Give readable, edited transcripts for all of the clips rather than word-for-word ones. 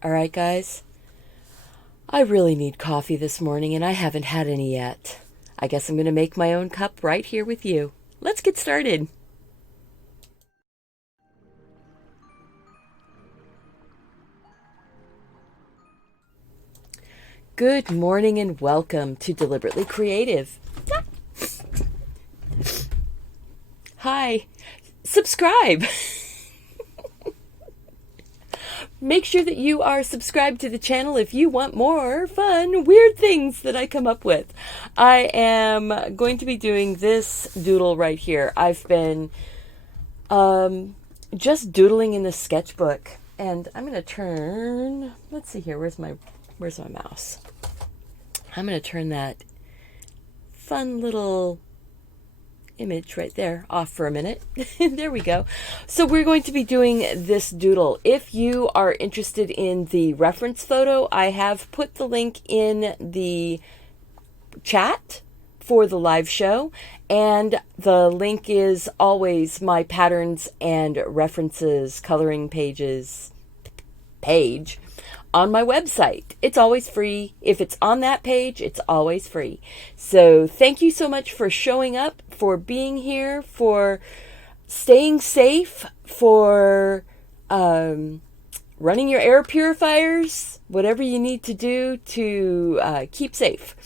All right, guys. I really need coffee this morning and I haven't had any yet. I guess I'm going to make my own cup right here with you. Let's get started. Good morning and welcome to Deliberately Creative. Hi. Subscribe. Make sure that you are subscribed to the channel if you want more fun, weird things that I come up with. I am going to be doing this doodle right here. I've been just doodling in the sketchbook, and I'm going to turn, let's see here, where's my mouse? I'm going to turn that fun little image right there off for a minute. There we go. So we're going to be doing this doodle. If you are interested in the reference photo, I have put the link in the chat for the live show, and the link is always my patterns and references coloring page on my website. It's always free. If it's on that page, it's always free. So thank you so much for showing up, for being here, for staying safe, for running your air purifiers, whatever you need to do to keep safe.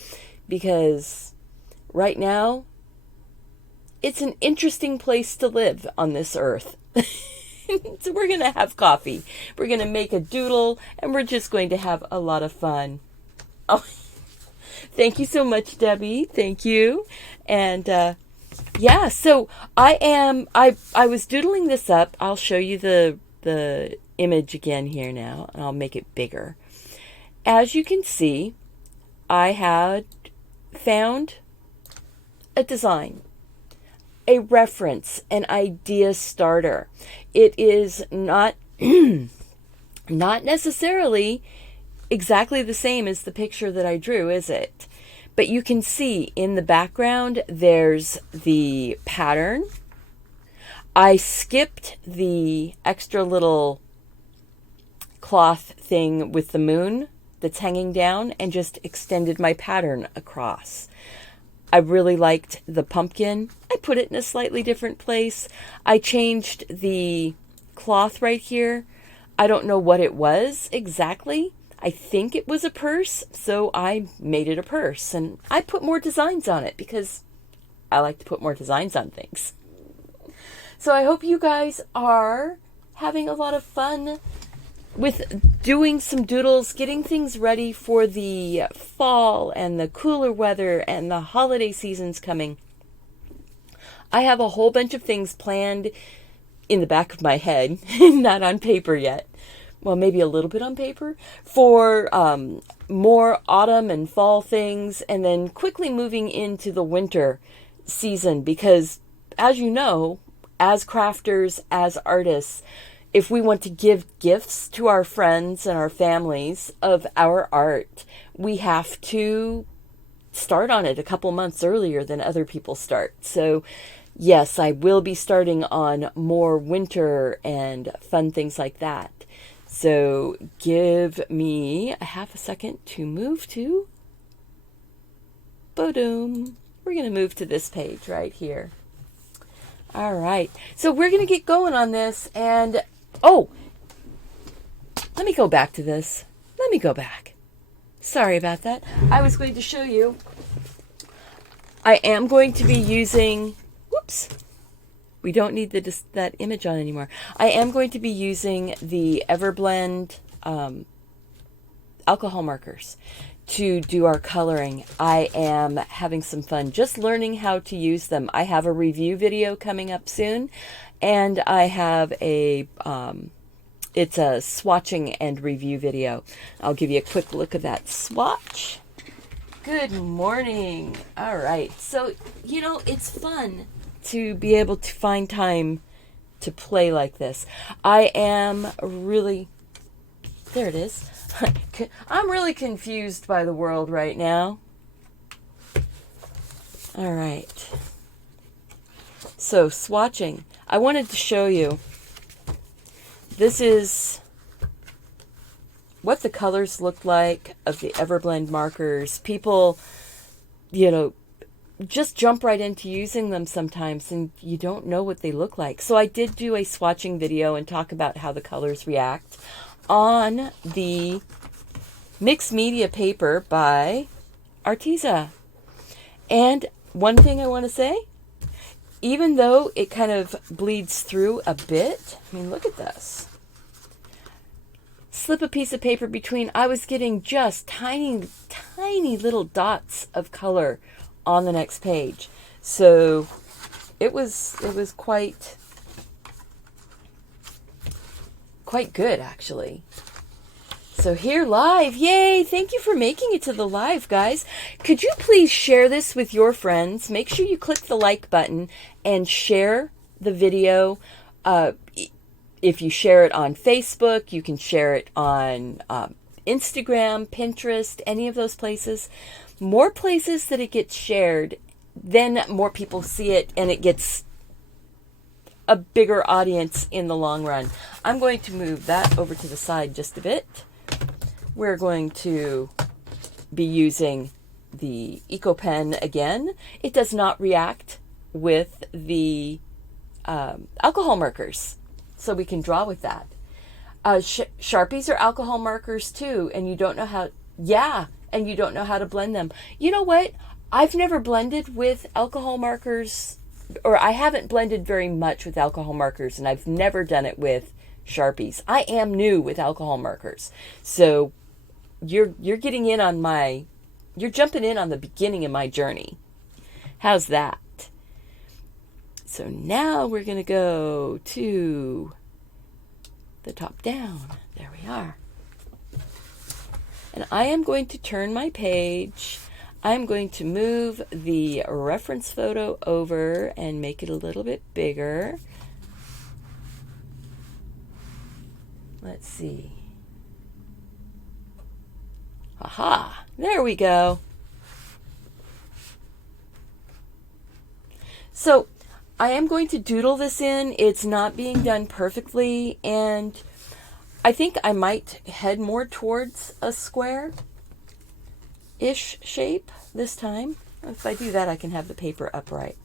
Because right now, it's an interesting place to live on this earth. So we're going to have coffee. We're going to make a doodle, and we're just going to have a lot of fun. Oh, thank you so much, Debbie. Thank you. And yeah, so I was doodling this up. I'll show you the image again here now, and I'll make it bigger. As you can see, I had found a design, a reference, an idea starter. It is not not necessarily exactly the same as the picture that I drew, is it? But you can see in the background there's the pattern. I skipped the extra little cloth thing with the moon that's hanging down and just extended my pattern across. I really liked the pumpkin. I put it in a slightly different place. I changed the cloth right here. I don't know what it was exactly. I think it was a purse, so I made it a purse. And I put more designs on it because I like to put more designs on things. So I hope you guys are having a lot of fun with doing some doodles, getting things ready for the fall and the cooler weather and the holiday seasons coming. I have a whole bunch of things planned in the back of my head, not on paper yet. Well, maybe a little bit on paper for more autumn and fall things, and then quickly moving into the winter season because, as you know, as crafters, as artists, if we want to give gifts to our friends and our families of our art, we have to start on it a couple months earlier than other people start. So yes, I will be starting on more winter and fun things like that. So give me a half a second to move to, boom. We're going to move to this page right here. All right. So we're going to get going on this, and oh, let me go back to this. Let me go back. Sorry about that. I was going to show you. I am going to be using, whoops, we don't need that image on anymore. I am going to be using the Everblend alcohol markers to do our coloring. I am having some fun just learning how to use them. I have a review video coming up soon, and I have a it's a swatching and review video. I'll give you a quick look at that swatch. Good morning. All right. So, it's fun to be able to find time to play like this. I am really, there it is. I'm really confused by the world right now. All right. So, swatching. I wanted to show you. This is what the colors look like of the Everblend markers. People, you know, just jump right into using them sometimes and you don't know what they look like. So I did do a swatching video and talk about how the colors react on the Mixed Media paper by Arteza. And one thing I want to say, even though it kind of bleeds through a bit, I mean, look at this. Slip a piece of paper between, I was getting just tiny, tiny little dots of color on the next page. So it was quite good, actually. So here live, yay! Thank you for making it to the live, guys. Could you please share this with your friends? Make sure you click the like button and share the video. If you share it on Facebook, you can share it on Instagram, Pinterest, any of those places. More places that it gets shared, then more people see it and it gets a bigger audience in the long run. I'm going to move that over to the side just a bit. We're going to be using the Eco Pen again. It does not react with the alcohol markers, so we can draw with that. Sharpies are alcohol markers too, and you don't know how, and you don't know how to blend them. You know what? I've never blended with alcohol markers, or I haven't blended very much with alcohol markers, and I've never done it with Sharpies. I am new with alcohol markers. So you're getting in on you're jumping in on the beginning of my journey. How's that? So now we're going to go to the top down. There we are. And I am going to turn my page. I'm going to move the reference photo over and make it a little bit bigger. Let's see. Aha, there we go. So I am going to doodle this in. It's not being done perfectly, and I think I might head more towards a square-ish shape this time. If I do that, I can have the paper upright.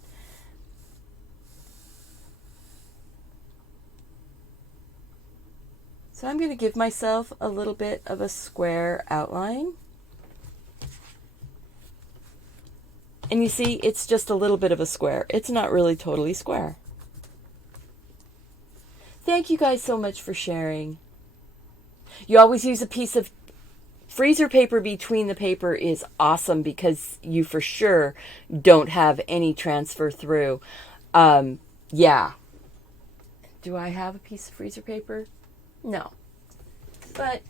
So I'm going to give myself a little bit of a square outline. And you see, it's just a little bit of a square. It's not really totally square. Thank you guys so much for sharing. You always use a piece of freezer paper between the paper is awesome because you for sure don't have any transfer through. Yeah. Do I have a piece of freezer paper? No. But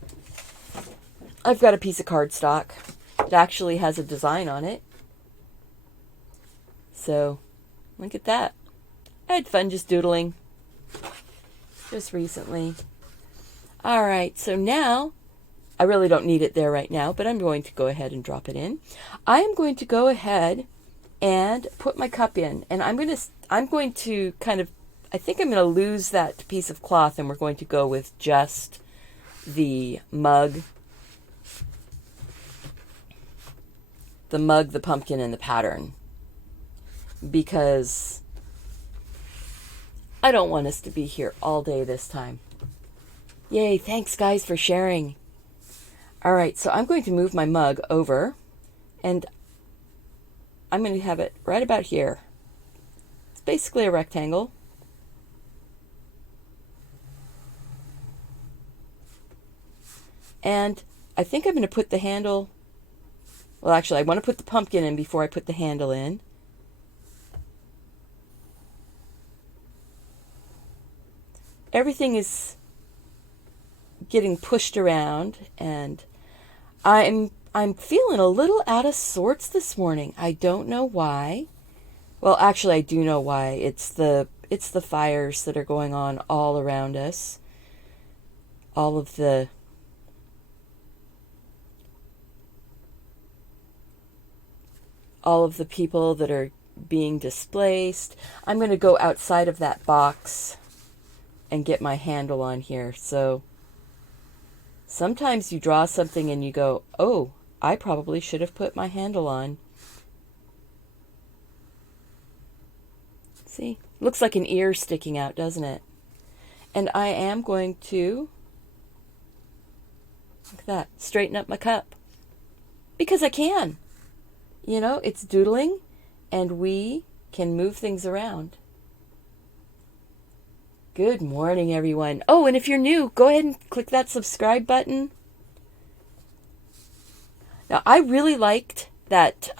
I've got a piece of cardstock. It actually has a design on it. So, look at that. I had fun just doodling. Just recently. Alright, so now, I really don't need it there right now, but I'm going to go ahead and drop it in. I am going to go ahead and put my cup in. And I'm going to kind of, I think I'm going to lose that piece of cloth and we're going to go with just the mug. The mug, the pumpkin, and the pattern. Because I don't want us to be here all day this time. Yay, thanks guys for sharing. Alright, so I'm going to move my mug over and I'm going to have it right about here. It's basically a rectangle. And I think I'm going to put the handle, well actually I want to put the pumpkin in before I put the handle in. Everything is getting pushed around and I'm feeling a little out of sorts this morning. I don't know why. Well, actually I do know why. It's the fires that are going on all around us. All of the people that are being displaced. I'm going to go outside of that box and get my handle on here. So Sometimes you draw something and you go, oh, I probably should have put my handle on. See, looks like an ear sticking out, doesn't it? And I am going to, look at that, straighten up my cup. Because I can. You know, it's doodling, and we can move things around. Good morning, everyone. Oh, and if you're new, go ahead and click that subscribe button. Now, I really liked that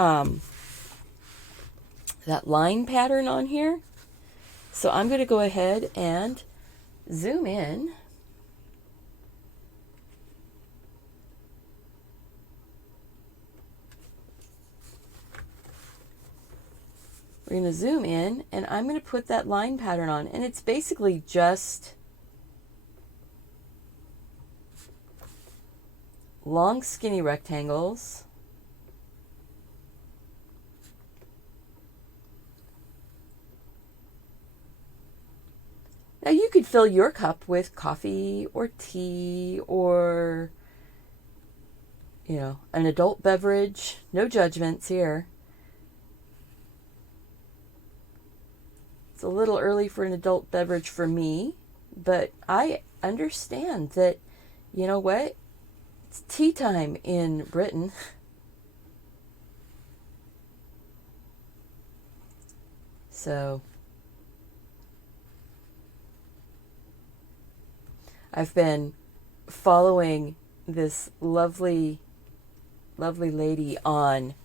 that line pattern on here. So I'm going to go ahead and zoom in. We're going to zoom in, and I'm going to put that line pattern on. And it's basically just long, skinny rectangles. Now you could fill your cup with coffee or tea or, you know, an adult beverage. No judgments here. It's a little early for an adult beverage for me, but I understand that, you know what? It's tea time in Britain. So I've been following this lovely lady on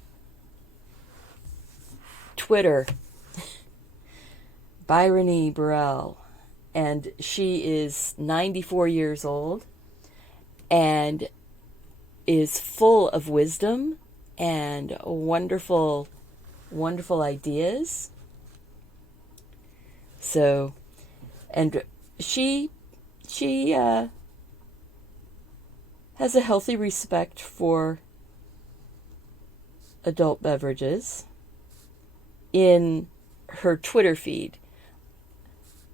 Twitter, Byrony Burrell, and she is 94 years old and is full of wisdom and wonderful ideas. So, and she has a healthy respect for adult beverages in her Twitter feed,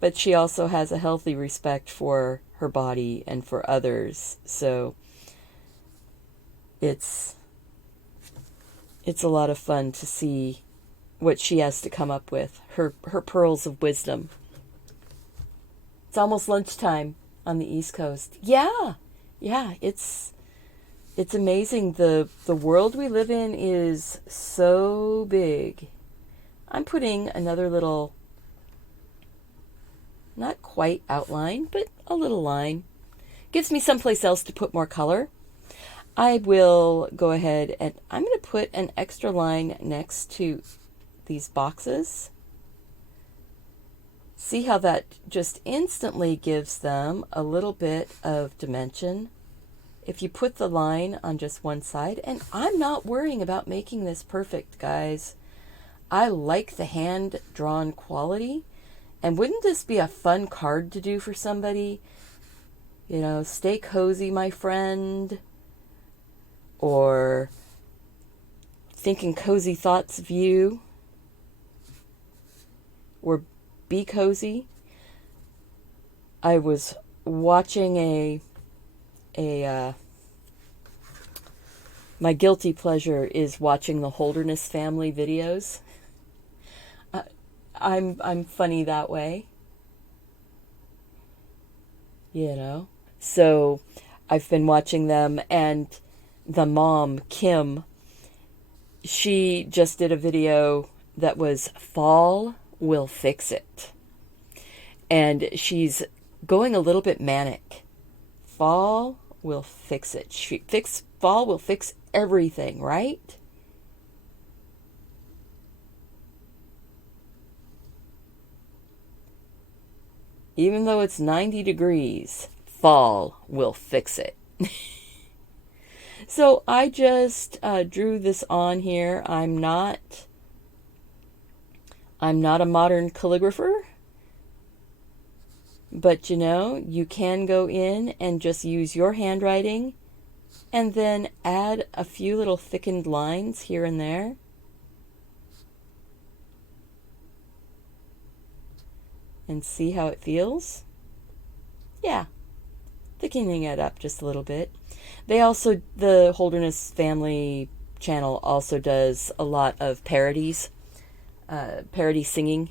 but she also has a healthy respect for her body and for others. So it's a lot of fun to see what she has to come up with, her pearls of wisdom. It's almost lunchtime on the East Coast. Yeah, it's amazing. The world we live in is so big. I'm putting another little, not quite outline, but a little line. Gives me someplace else to put more color. I will go ahead and I'm going to put an extra line next to these boxes. See how that just instantly gives them a little bit of dimension if you put the line on just one side. And I'm not worrying about making this perfect, guys. I like the hand-drawn quality. And wouldn't this be a fun card to do for somebody? You know, stay cozy, my friend. Or thinking cozy thoughts of you. Or be cozy. I was watching my guilty pleasure is watching the Holderness family videos. I'm funny that way. You know. So I've been watching them, and the mom, Kim, she just did a video that was Fall Will Fix It. And she's going a little bit manic. Fall will fix it. Fall will fix everything, right? Even though it's 90 degrees, fall will fix it. So I just drew this on here. I'm not a modern calligrapher, but you know, you can go in and just use your handwriting and then add a few little thickened lines here and there. And see how it feels? Yeah. thickening it up just a little bit. The Holderness family channel also does a lot of parody singing.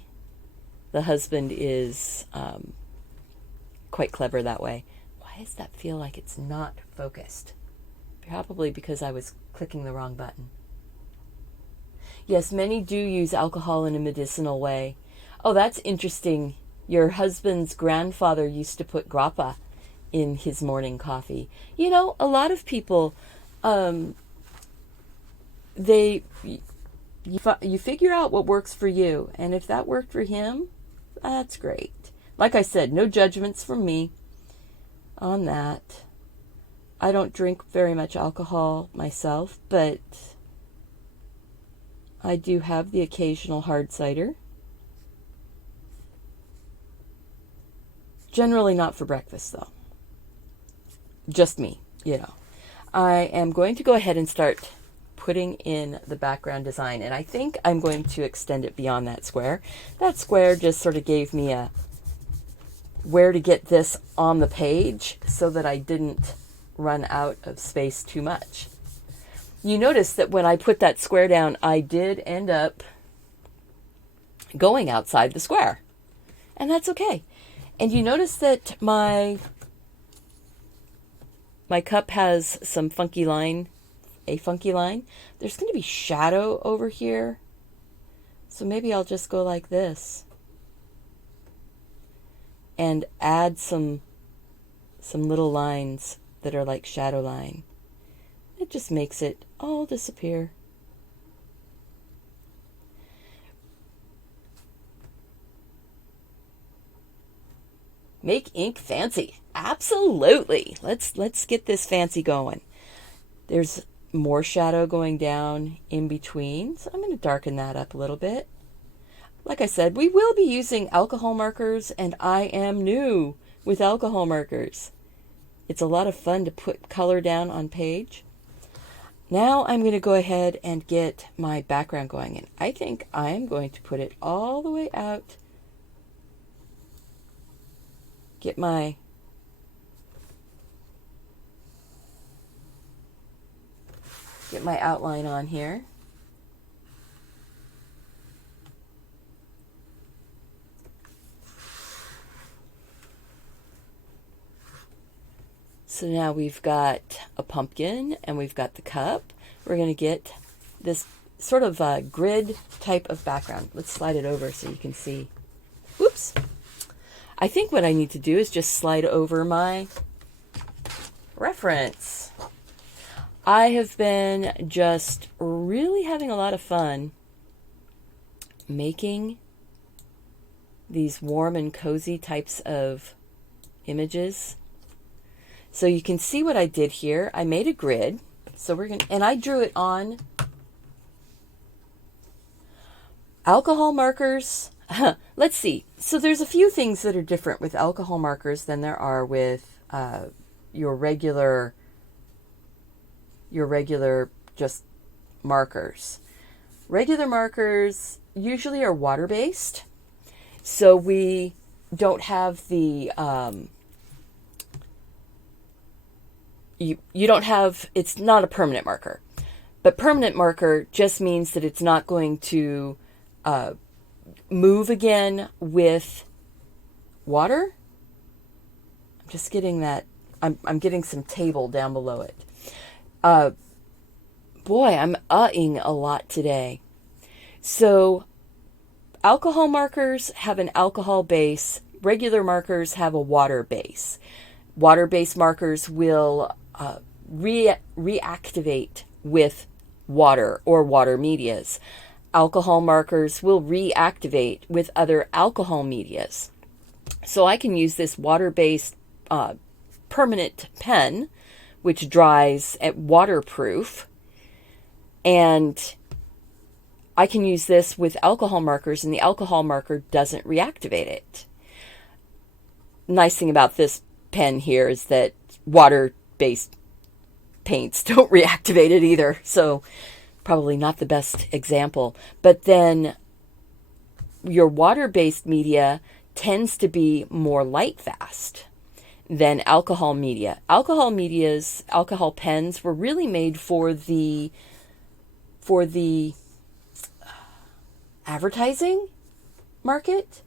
The husband is quite clever that way. Why does that feel like it's not focused? Probably because I was clicking the wrong button. Yes, many do use alcohol in a medicinal way. Oh, that's interesting. Your husband's grandfather used to put grappa in his morning coffee. You know, a lot of people, you figure out what works for you, and if that worked for him, that's great. Like I said, no judgments from me on that. I don't drink very much alcohol myself, but I do have the occasional hard cider. Generally not for breakfast, though. Just me, you know. I am going to go ahead and start putting in the background design, and I think I'm going to extend it beyond that square. That square just sort of gave me a where to get this on the page so that I didn't run out of space too much. You notice that when I put that square down, I did end up going outside the square, and that's okay. And you notice that my cup has some funky line. There's going to be shadow over here, so maybe I'll just go like this and add some little lines that are like shadow line. It just makes it all disappear. Make ink fancy. Absolutely. Let's get this fancy going. There's more shadow going down in between, so I'm going to darken that up a little bit. Like I said, we will be using alcohol markers, and I am new with alcohol markers. It's a lot of fun to put color down on page. Now I'm going to go ahead and get my background going, and I think I'm going to put it all the way out. Get my outline on here. So now we've got a pumpkin and we've got the cup. We're going to get this sort of grid type of background. Let's slide it over so you can see. Whoops. I think what I need to do is just slide over my reference. I have been just really having a lot of fun making these warm and cozy types of images. So you can see what I did here. I made a grid. So and I drew it on alcohol markers. Let's see. So there's a few things that are different with alcohol markers than there are with your regular just markers. Regular markers usually are water-based, so we don't have the you don't have, it's not a permanent marker. But permanent marker just means that it's not going to move again with water. I'm just getting that, I'm getting some table down below it. Boy, I'm ing a lot today. So alcohol markers have an alcohol base. Regular markers have a water base. Water-based markers will reactivate with water or water medias. Alcohol markers will reactivate with other alcohol medias. So I can use this water-based permanent pen, which dries at waterproof, and I can use this with alcohol markers, and the alcohol marker doesn't reactivate it. Nice thing about this pen here is that water-based paints don't reactivate it either, so probably not the best example. But then your water-based media tends to be more light fast. than alcohol media. Alcohol pens were really made for the advertising market,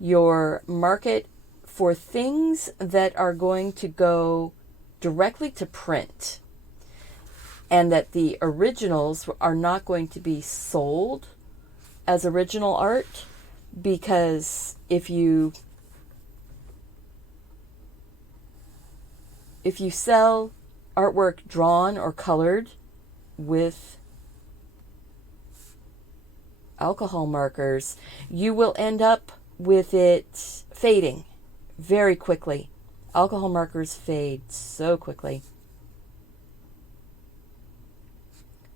your market for things that are going to go directly to print, and that the originals are not going to be sold as original art, because if you sell artwork drawn or colored with alcohol markers, you will end up with it fading very quickly. Alcohol markers fade so quickly.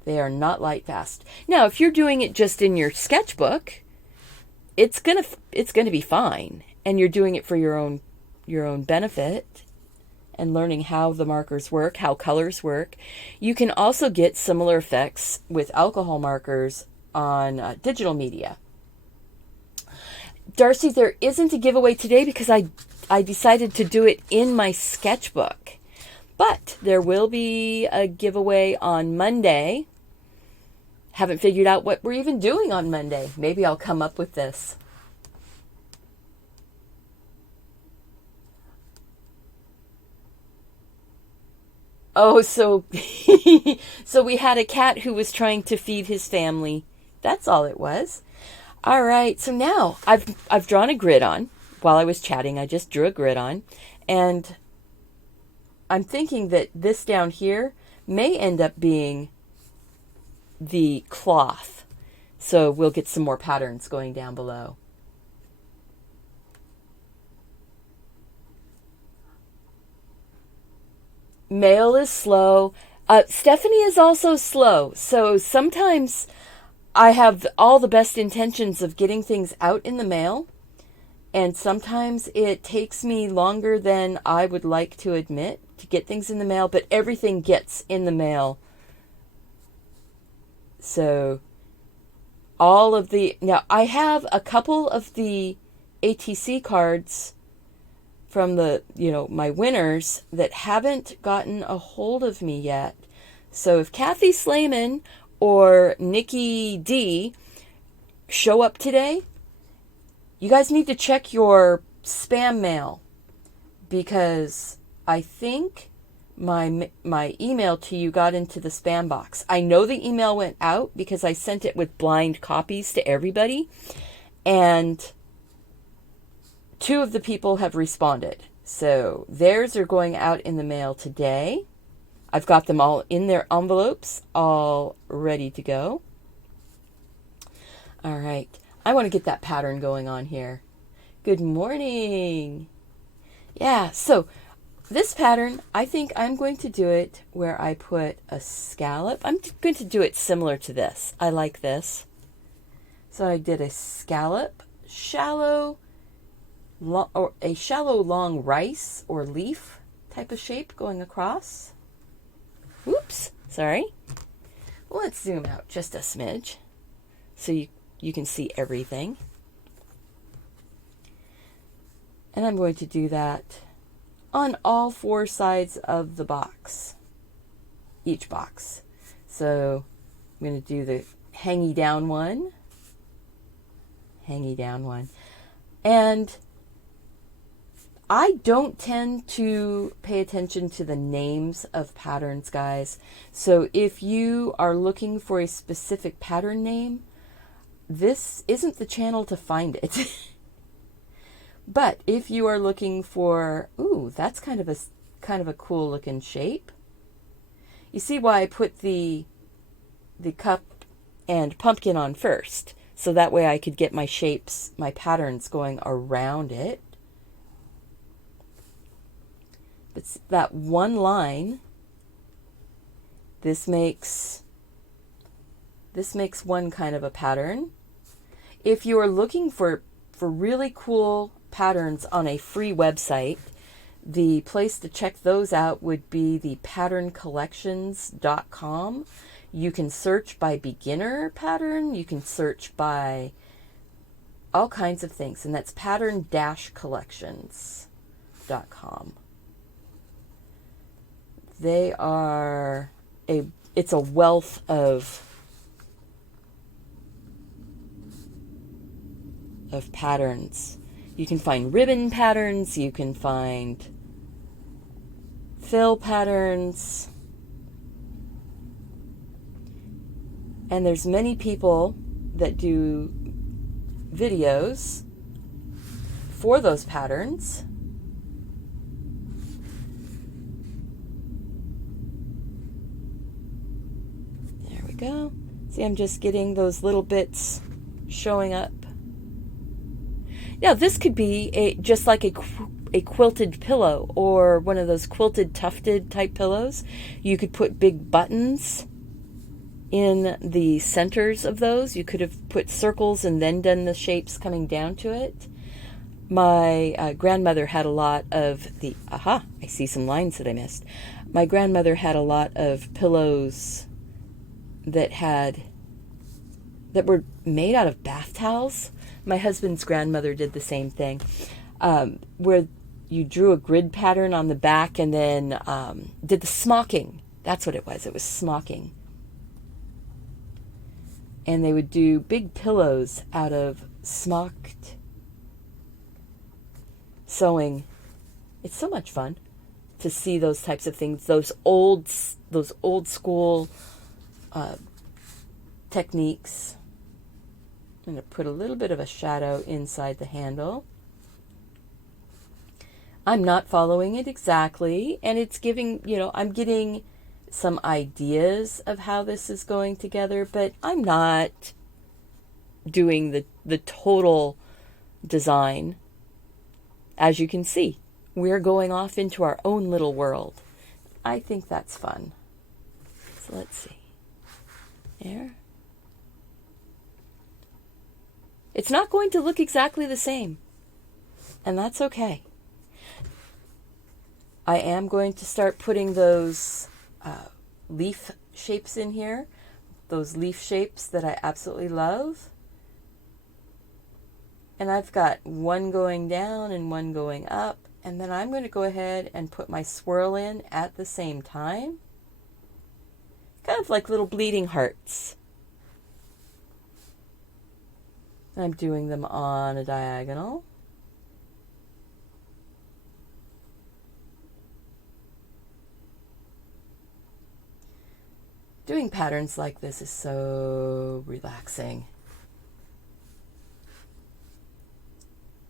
They are not light fast. Now, if you're doing it just in your sketchbook, it's gonna be fine, and you're doing it for your own benefit and learning how the markers work, how colors work. You can also get similar effects with alcohol markers on digital media. Darcy, there isn't a giveaway today because I decided to do it in my sketchbook. But there will be a giveaway on Monday. Haven't figured out what we're even doing on Monday. Maybe I'll come up with this. Oh, so so we had a cat who was trying to feed his family. That's all it was. All right, so now I've drawn a grid on. While I was chatting, I just drew a grid on, and I'm thinking that this down here may end up being the cloth. So we'll get some more patterns going down below. Mail is slow. Stephanie is also slow. So sometimes I have all the best intentions of getting things out in the mail, and sometimes it takes me longer than I would like to admit to get things in the mail, but everything gets in the mail. So now I have a couple of the ATC cards from my winners that haven't gotten a hold of me yet. So if Kathy Slayman or Nikki D show up today, you guys need to check your spam mail, because I think my email to you got into the spam box. I know the email went out because I sent it with blind copies to everybody, and 2 of the people have responded. So theirs are going out in the mail today. I've got them all in their envelopes, all ready to go. All right. I want to get that pattern going on here. Good morning. Yeah, so this pattern, I think I'm going to do it where I put a scallop. I'm going to do it similar to this. I like this. So I did a scallop, a shallow long rice or leaf type of shape going across. Oops, sorry. Let's zoom out just a smidge so you can see everything. And I'm going to do that on all 4 sides of the box, each box. So I'm going to do the hangy down one, and I don't tend to pay attention to the names of patterns, guys. So if you are looking for a specific pattern name, this isn't the channel to find it. But if you are looking for, that's kind of a cool looking shape. You see why I put the cup and pumpkin on first, so that way I could get my shapes, my patterns going around it. But that one line, this makes one kind of a pattern. If you are looking for really cool patterns on a free website, the place to check those out would be the patterncollections.com. You can search by beginner pattern. You can search by all kinds of things, and that's pattern-collections.com. They are it's a wealth of patterns. You can find ribbon patterns, you can find fill patterns. And there's many people that do videos for those patterns. There we go. See, I'm just getting those little bits showing up. Now, this could be just like a quilted pillow or one of those quilted tufted type pillows. You could put big buttons in the centers of those. You could have put circles and then done the shapes coming down to it. My grandmother had a lot of the, I see some lines that I missed. My grandmother had a lot of pillows that were made out of bath towels. My husband's grandmother did the same thing, where you drew a grid pattern on the back and then did the smocking. That's what it was. It was smocking. And they would do big pillows out of smocked sewing. It's so much fun to see those types of things, those old school techniques. I'm going to put a little bit of a shadow inside the handle. I'm not following it exactly, and it's giving, I'm getting some ideas of how this is going together, but I'm not doing the total design. As you can see, we're going off into our own little world. I think that's fun. So let's see. There. It's not going to look exactly the same, and that's okay. I am going to start putting those leaf shapes in here, those leaf shapes that I absolutely love. And I've got one going down and one going up, and then I'm going to go ahead and put my swirl in at the same time. Kind of like little bleeding hearts. I'm doing them on a diagonal. Doing patterns like this is so relaxing.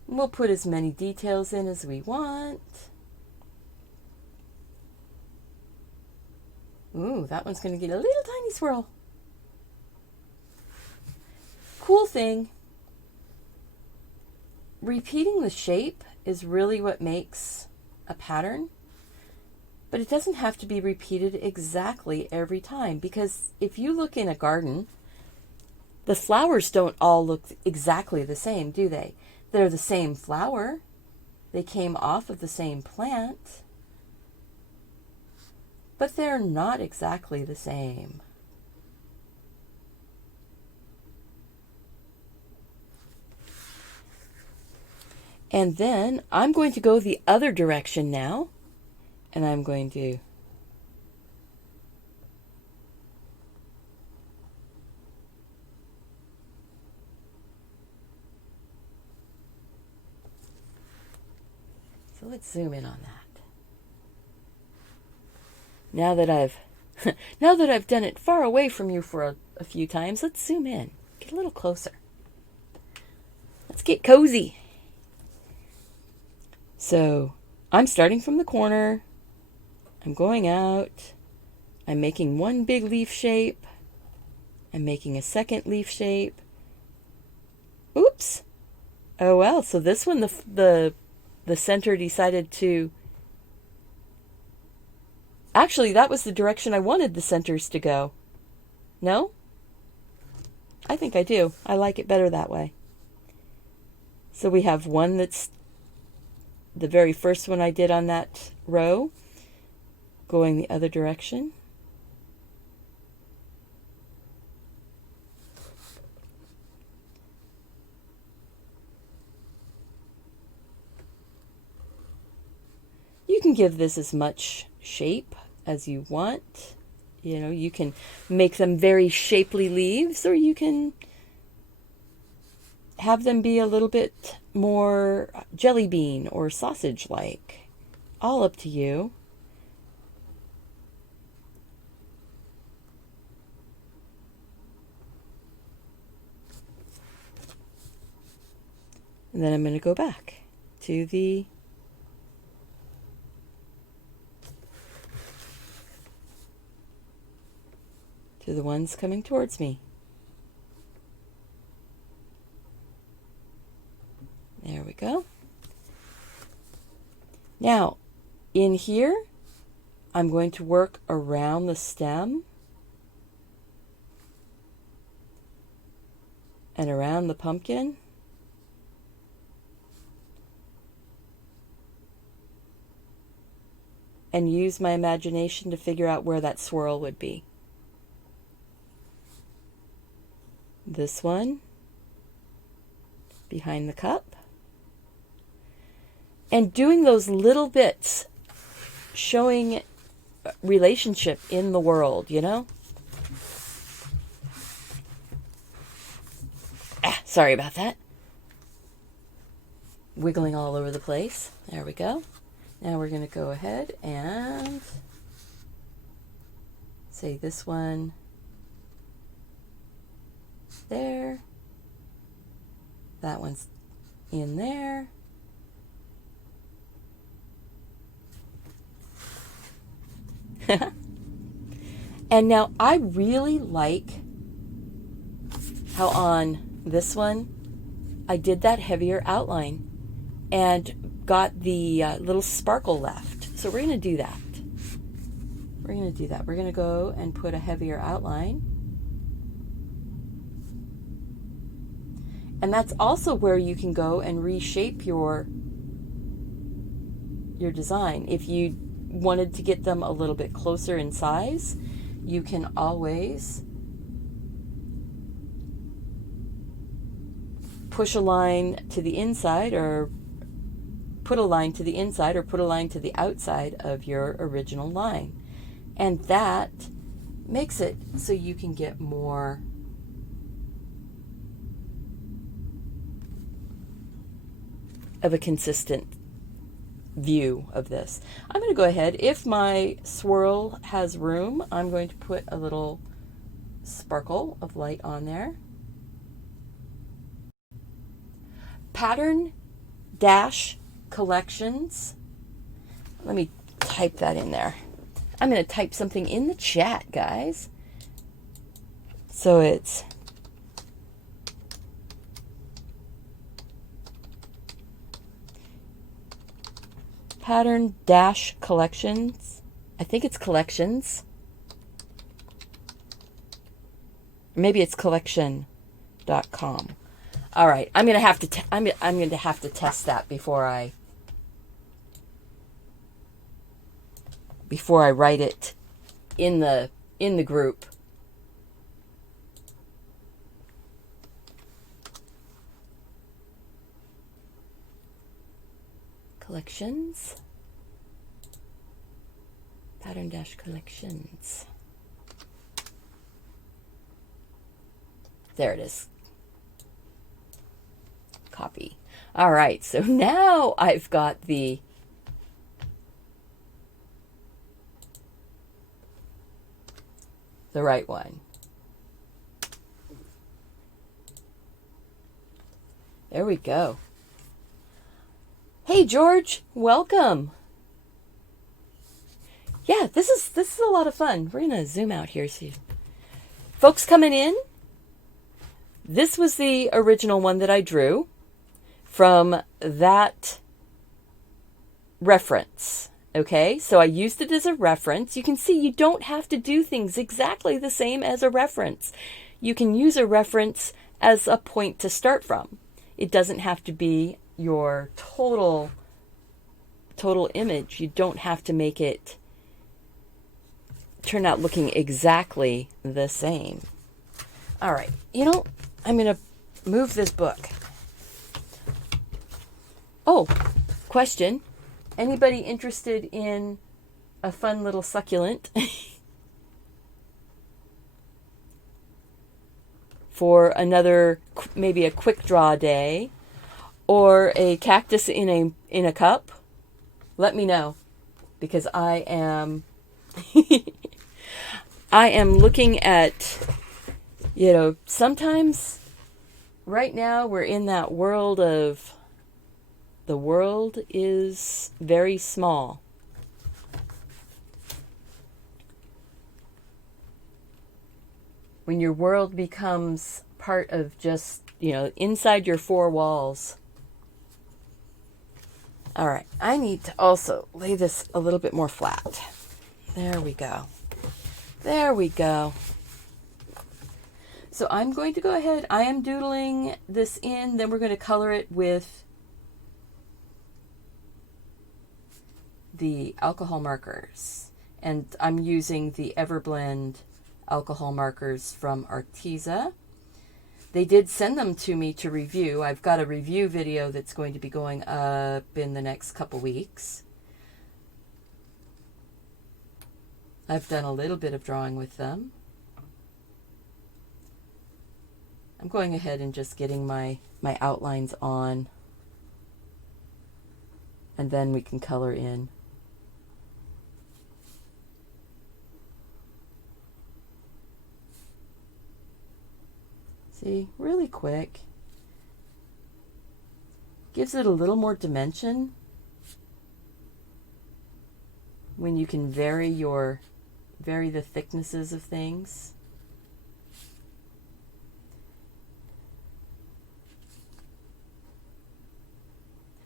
We'll put as many details in as we want. Ooh, that one's going to get a little tiny swirl. Cool thing. Repeating the shape is really what makes a pattern. But it doesn't have to be repeated exactly every time, because if you look in a garden, the flowers don't all look exactly the same, do they? They're the same flower. They came off of the same plant. But they're not exactly the same. And then I'm going to go the other direction now. And I'm going to so let's zoom in on that. Now that I've done it far away from you for a few times, let's zoom in. Get a little closer. Let's get cozy. So, I'm starting from the corner. I'm going out, I'm making one big leaf shape, I'm making a second leaf shape. Oops! Oh well, so this one the center decided to... Actually, that was the direction I wanted the centers to go. No? I think I do. I like it better that way. So we have one that's the very first one I did on that row, going the other direction. You can give this as much shape as you want. You know, you can make them very shapely leaves, or you can have them be a little bit more jelly bean or sausage-like. All up to you. And then I'm going to go back to the ones coming towards me. There we go. Now, in here, I'm going to work around the stem and around the pumpkin. And use my imagination to figure out where that swirl would be. This one behind the cup. And doing those little bits, showing relationship in the world, you know? Sorry about that. Wiggling all over the place. There we go. Now we're going to go ahead and say this one there. That one's in there. And now I really like how on this one I did that heavier outline and got the little sparkle left. So we're going to do that. We're going to do that. We're going to go and put a heavier outline. And that's also where you can go and reshape your design. If you wanted to get them a little bit closer in size, you can always push a line to the inside, or put a line to the inside, or put a line to the outside of your original line. And that makes it so you can get more of a consistent view of this. I'm going to go ahead, if my swirl has room, I'm going to put a little sparkle of light on there. Pattern dash collections. Let me type that in there. I'm going to type something in the chat, guys. So it's pattern dash collections. I think it's collections. Maybe it's collection.com. All right, I'm going to have to I'm going to have to test that before I write it in the group. Collections. Pattern dash collections. There it is. Copy. All right, so now I've got the right one. There we go. Hey George, welcome. Yeah, this is a lot of fun. We're gonna zoom out here, see folks coming in. This was the original one that I drew from that reference. Okay, so I used it as a reference. You can see you don't have to do things exactly the same as a reference. You can use a reference as a point to start from. It doesn't have to be your total image. You don't have to make it turn out looking exactly the same. All right, you know, I'm going to move this book. Oh, question. Anybody interested in a fun little succulent for another, maybe a quick draw day, or a cactus in a cup, let me know, because I am I am looking at, sometimes right now we're in that world of the world is very small. When your world becomes part of just, inside your four walls. All right, I need to also lay this a little bit more flat. There we go. There we go. So I'm going to go ahead. I am doodling this in, then we're going to color it with the alcohol markers. And I'm using the Everblend alcohol markers from Arteza. They did send them to me to review. I've got a review video that's going to be going up in the next couple weeks. I've done a little bit of drawing with them. I'm going ahead and just getting my outlines on, and then we can color in. See, really quick. Gives it a little more dimension when you can vary the thicknesses of things.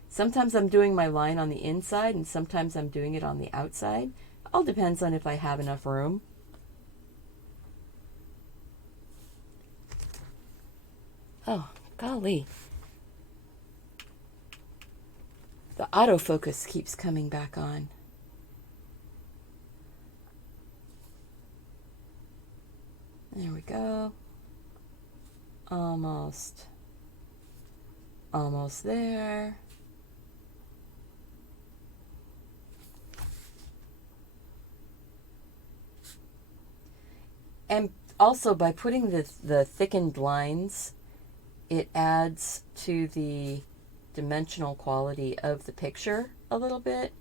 Sometimes I'm doing my line on the inside and sometimes I'm doing it on the outside. All depends on if I have enough room. Oh, golly. The autofocus keeps coming back on. There we go. Almost there. And also by putting the thickened lines, it adds to the dimensional quality of the picture a little bit.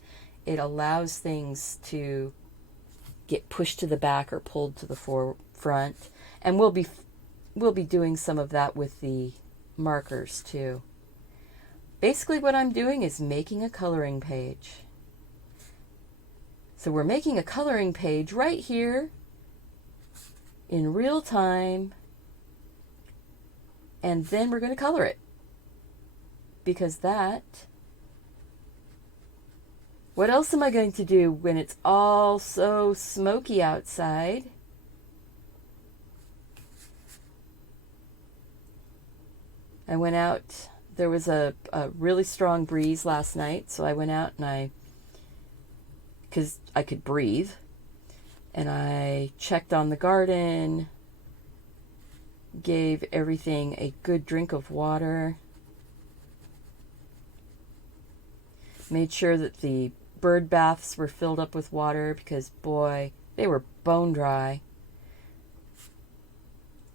It allows things to get pushed to the back or pulled to the forefront. And we'll be doing some of that with the markers too. Basically what I'm doing is making a coloring page. So we're making a coloring page right here in real time, and then we're going to color it, because what else am I going to do when it's all so smoky outside? I went out, there was a really strong breeze last night, so I went out and because I could breathe, and I checked on the garden, gave everything a good drink of water, made sure that the bird baths were filled up with water because, boy, they were bone dry.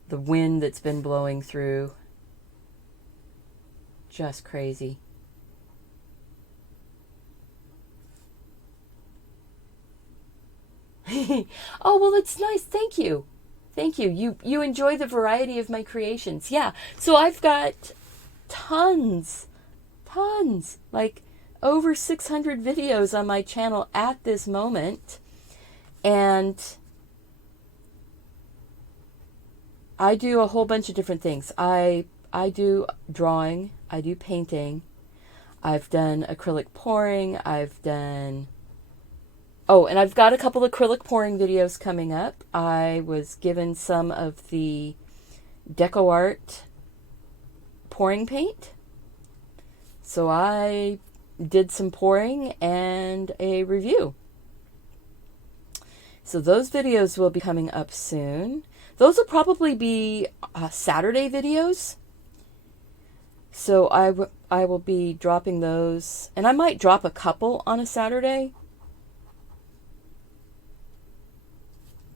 The wind that's been blowing through, just crazy. Oh, well, it's nice. Thank you. Thank you. You enjoy the variety of my creations. Yeah. So I've got tons, like over 600 videos on my channel at this moment. And I do a whole bunch of different things. I do drawing. I do painting. I've done acrylic pouring. And I've got a couple acrylic pouring videos coming up. I was given some of the Deco Art pouring paint. So I did some pouring and a review. So those videos will be coming up soon. Those will probably be Saturday videos. So I will be dropping those. And I might drop a couple on a Saturday.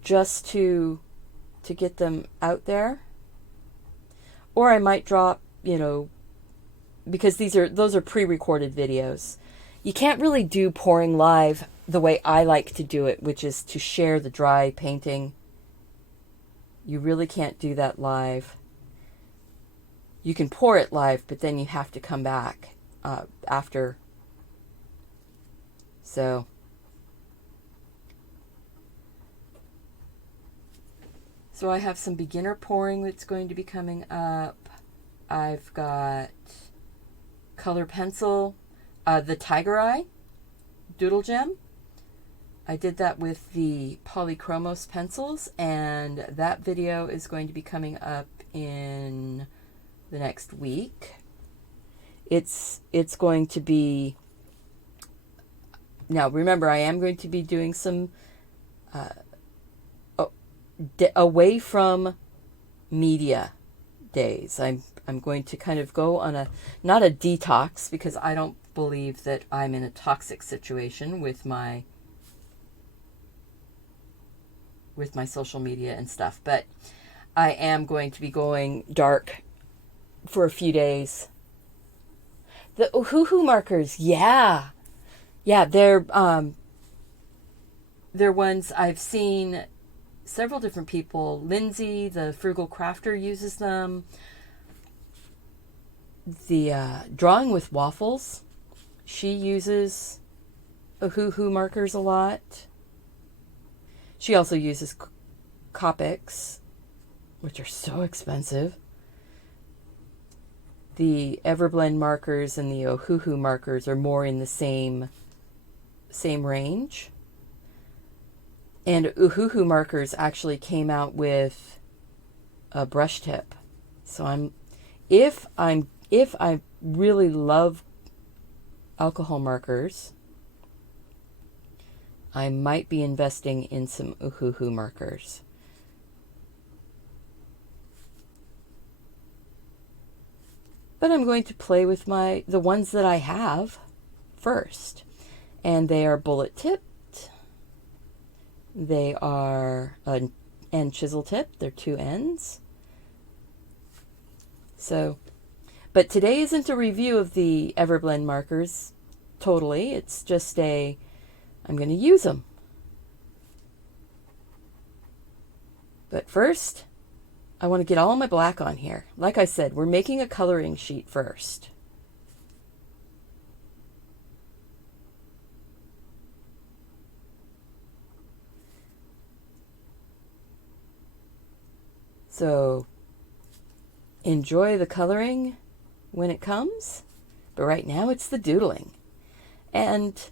just to get them out there. Or I might drop, because those are pre-recorded videos. You can't really do pouring live the way I like to do it, which is to share the dry painting. You really can't do that live. You can pour it live, but then you have to come back after. So I have some beginner pouring that's going to be coming up. I've got color pencil, the Tiger Eye Doodle Gem. I did that with the Polychromos pencils, and that video is going to be coming up in the next week. It's going to be, now remember, I am going to be doing some away from media days. I'm going to kind of go on not a detox, because I don't believe that I'm in a toxic situation with my social media and stuff, but I am going to be going dark for a few days. The Ohuhu markers, yeah, they're ones I've seen several different people. Lindsay, the Frugal Crafter, uses them. The Drawing with Waffles, she uses Ohuhu markers a lot. She also uses Copics, which are so expensive. The Everblend markers and the Ohuhu markers are more in the same range. And Ohuhu markers actually came out with a brush tip. So if I really love alcohol markers, I might be investing in some Ohuhu markers. But I'm going to play with the ones that I have first. And they are bullet tipped. They are and chisel tipped. They're 2 ends. So, but today isn't a review of the Everblend markers totally. It's just I'm going to use them. But first, I want to get all my black on here. Like I said, we're making a coloring sheet first. So, enjoy the coloring when it comes. But right now, it's the doodling. And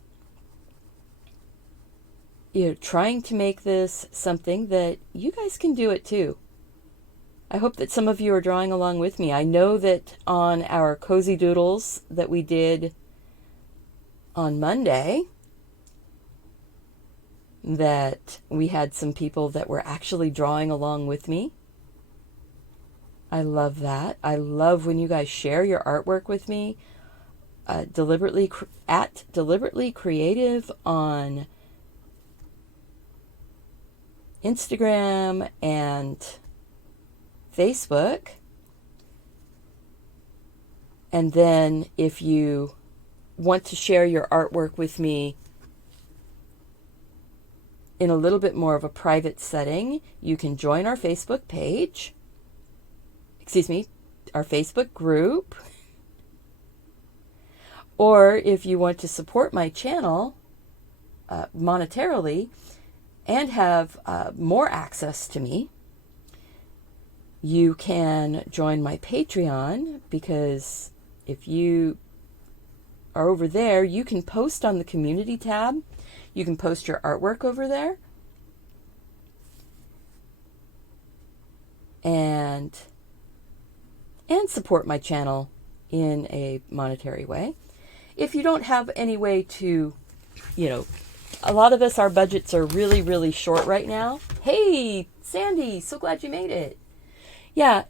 trying to make this something that you guys can do it too. I hope that some of you are drawing along with me. I know that on our Cozy Doodles that we did on Monday, that we had some people that were actually drawing along with me. I love that. I love when you guys share your artwork with me. Deliberately Creative on Instagram and Facebook. And then if you want to share your artwork with me in a little bit more of a private setting, you can join our Facebook page. Our Facebook group. Or if you want to support my channel monetarily and have more access to me, you can join my Patreon, because if you are over there, you can post on the community tab. You can post your artwork over there. And support my channel in a monetary way. If you don't have any way to, a lot of us, our budgets are really, really short right now. Hey, Sandy, so glad you made it. Yeah,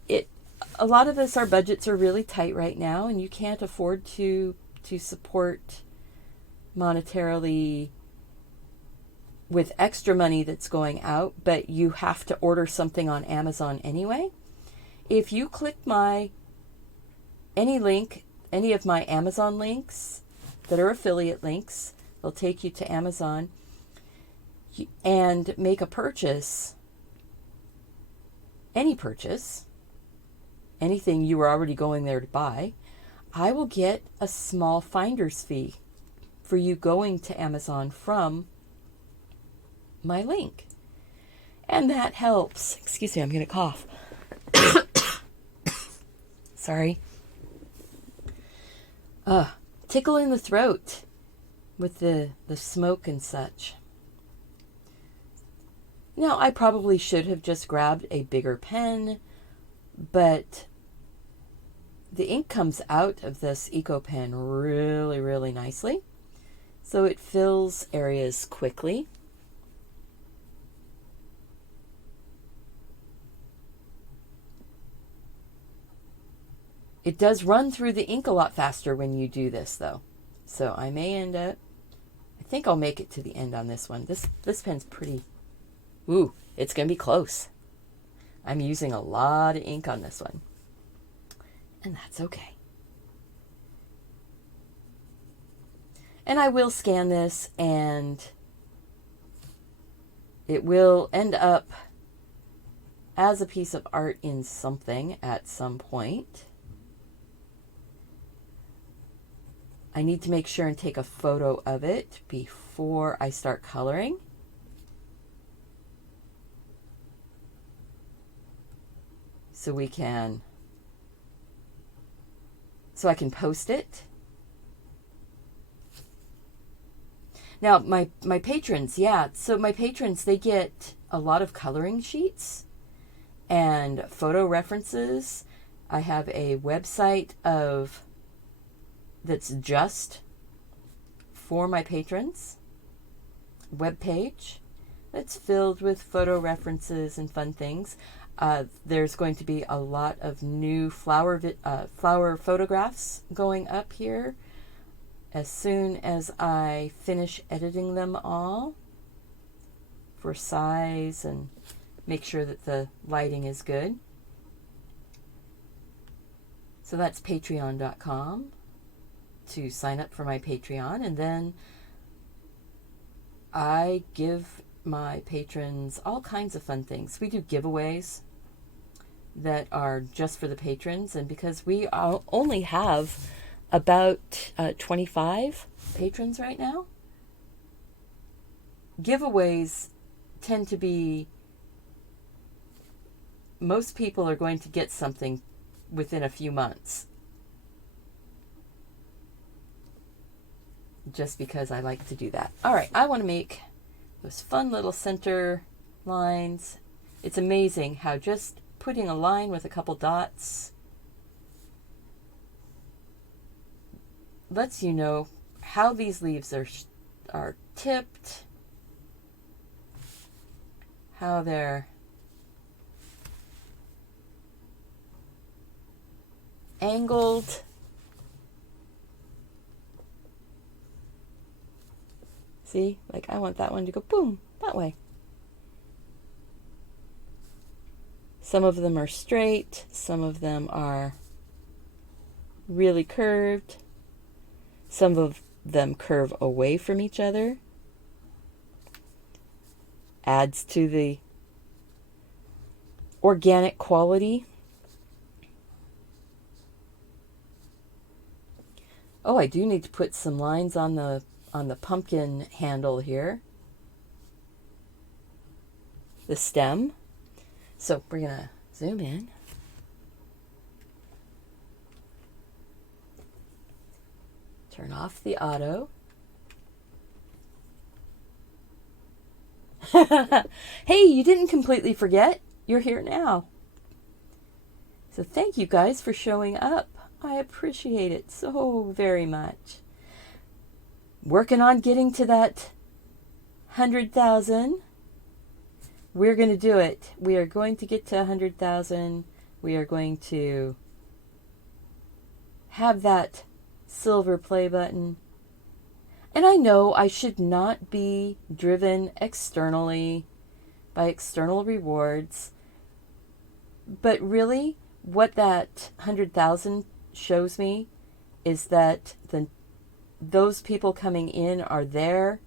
a lot of us, our budgets are really tight right now, and you can't afford to support monetarily with extra money that's going out, but you have to order something on Amazon anyway. If you click any of my Amazon links that are affiliate links, they'll take you to Amazon, and make a purchase, anything you were already going there to buy, I will get a small finder's fee for you going to Amazon from my link. And that helps. Excuse me, I'm going to cough. Sorry. Tickle in the throat with the smoke and such. Now, I probably should have just grabbed a bigger pen, but the ink comes out of this Eco Pen really, really nicely. So it fills areas quickly. It does run through the ink a lot faster when you do this, though. So I may end up, I think I'll make it to the end on this one. This pen's pretty, ooh, it's going to be close. I'm using a lot of ink on this one. And that's okay. And I will scan this, and it will end up as a piece of art in something at some point. I need to make sure and take a photo of it before I start coloring. So I can post it. Now, my patrons, so my patrons, they get a lot of coloring sheets and photo references. I have a website that's just for my patrons, web page that's filled with photo references and fun things. There's going to be a lot of new flower photographs going up here as soon as I finish editing them all for size and make sure that the lighting is good. So that's patreon.com to sign up for my Patreon, and then I give my patrons all kinds of fun things. We do giveaways that are just for the patrons, and because we only have about 25 patrons right now, giveaways tend to be, most people are going to get something within a few months, just because I like to do that. All right, I want to make those fun little center lines. It's amazing how just putting a line with a couple dots lets you know how these leaves are tipped, how they're angled. See, like I want that one to go boom, that way. Some of them are straight, some of them are really curved, some of them curve away from each other. Adds to the organic quality. Oh, I do need to put some lines on the pumpkin handle here, the stem. So we're gonna zoom in. Turn off the auto. Hey, you didn't completely forget. You're here now. So thank you guys for showing up. I appreciate it so very much. Working on getting to that 100,000. We're going to do it. We are going to get to 100,000. We are going to have that silver play button. And I know I should not be driven externally by external rewards, but really what that 100,000 shows me is that those people coming in are there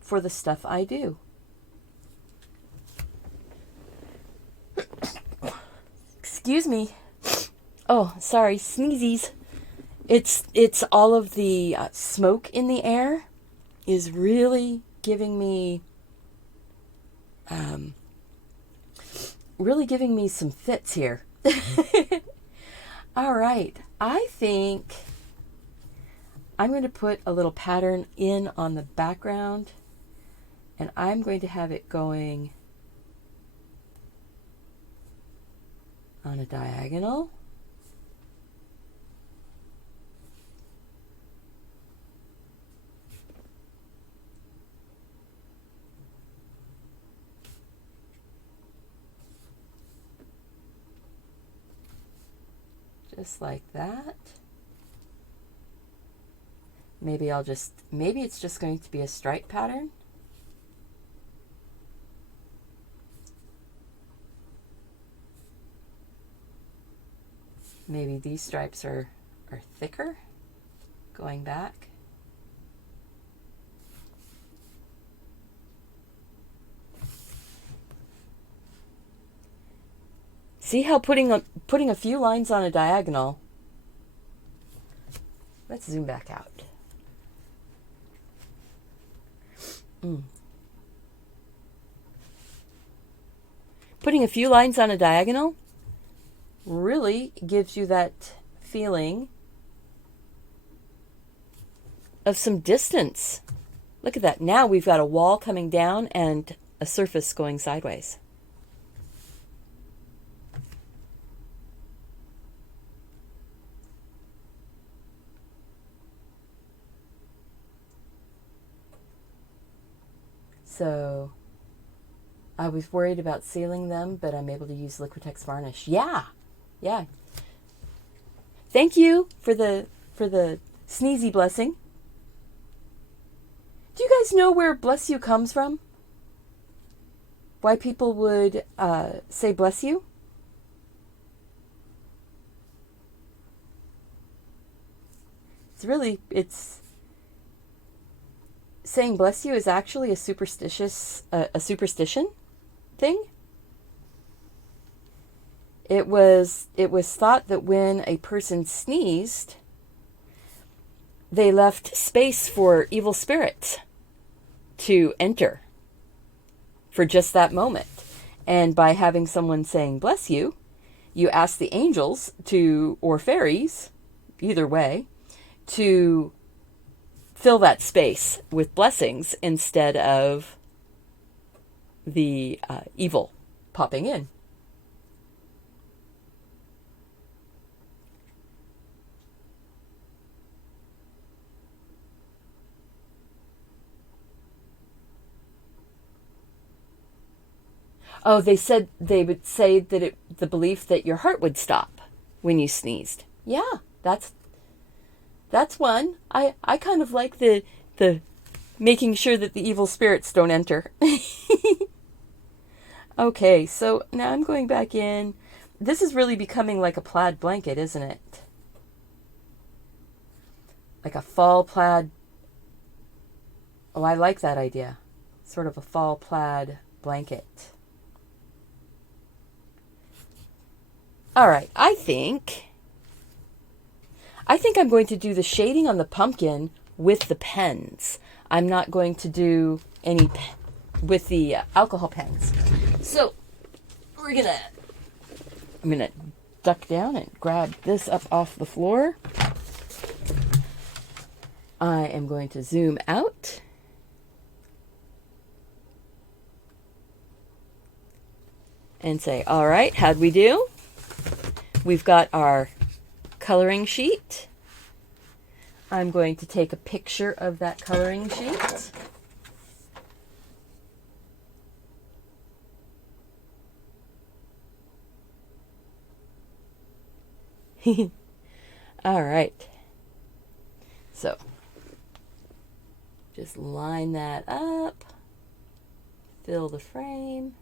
for the stuff I do. Excuse me. Oh, sorry, sneezies. It's all of the smoke in the air is really giving me some fits here. All right, I think I'm going to put a little pattern in on the background, and I'm going to have it going on a diagonal. Just like that. Maybe it's just going to be a stripe pattern. Maybe these stripes are thicker, going back. See how putting a few lines on a diagonal. Let's zoom back out. Putting a few lines on a diagonal really gives you that feeling of some distance. Look at that. Now we've got a wall coming down and a surface going sideways. So I was worried about sealing them, but I'm able to use Liquitex varnish. Yeah. Thank you for the sneezy blessing. Do you guys know where bless you comes from? Why people would say bless you? It's saying bless you is actually a superstition thing. It was thought that when a person sneezed, they left space for evil spirits to enter for just that moment. And by having someone saying bless you, you ask the angels or fairies, either way, to fill that space with blessings instead of the evil popping in. Oh, they would say that the belief that your heart would stop when you sneezed. Yeah, that's one. I kind of like the making sure that the evil spirits don't enter. Okay, so now I'm going back in. This is really becoming like a plaid blanket, isn't it? Like a fall plaid. Oh, I like that idea. Sort of a fall plaid blanket. All right, I think I'm going to do the shading on the pumpkin with the pens. I'm not going to do any with the alcohol pens. So I'm gonna duck down and grab this up off the floor. I am going to zoom out. And say, all right, how'd we do? We've got our coloring sheet. I'm going to take a picture of that coloring sheet. All right. So Just line that up, fill the frame,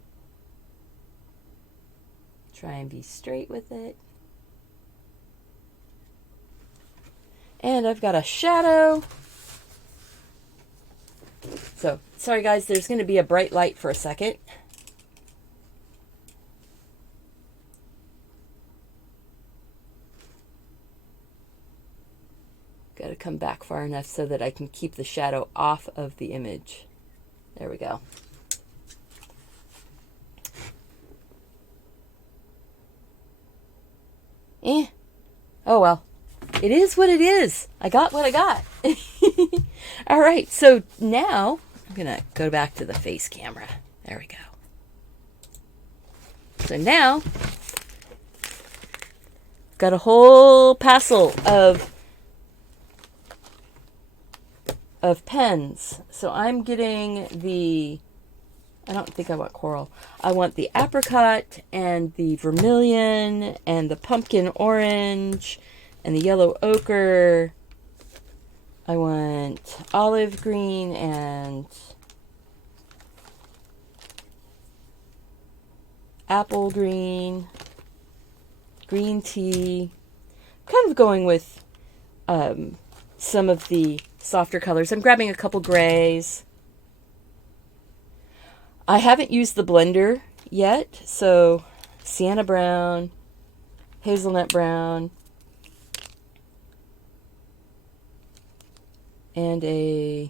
try and be straight with it. And I've got a shadow. So, sorry guys, there's going to be a bright light for a second. Got to come back far enough so that I can keep the shadow off of the image. There we go. Oh well. It is what it is. I got what I got. All right, so now I'm going to go back to the face camera. There we go. So now, got a whole passel of pens. So I'm getting the, I don't think I want coral. I want the apricot and the vermilion and the pumpkin orange and the yellow ochre. I want olive green and apple green, green tea. Kind of going with some of the softer colors. I'm grabbing a couple grays. I haven't used the blender yet, so sienna brown, hazelnut brown, and the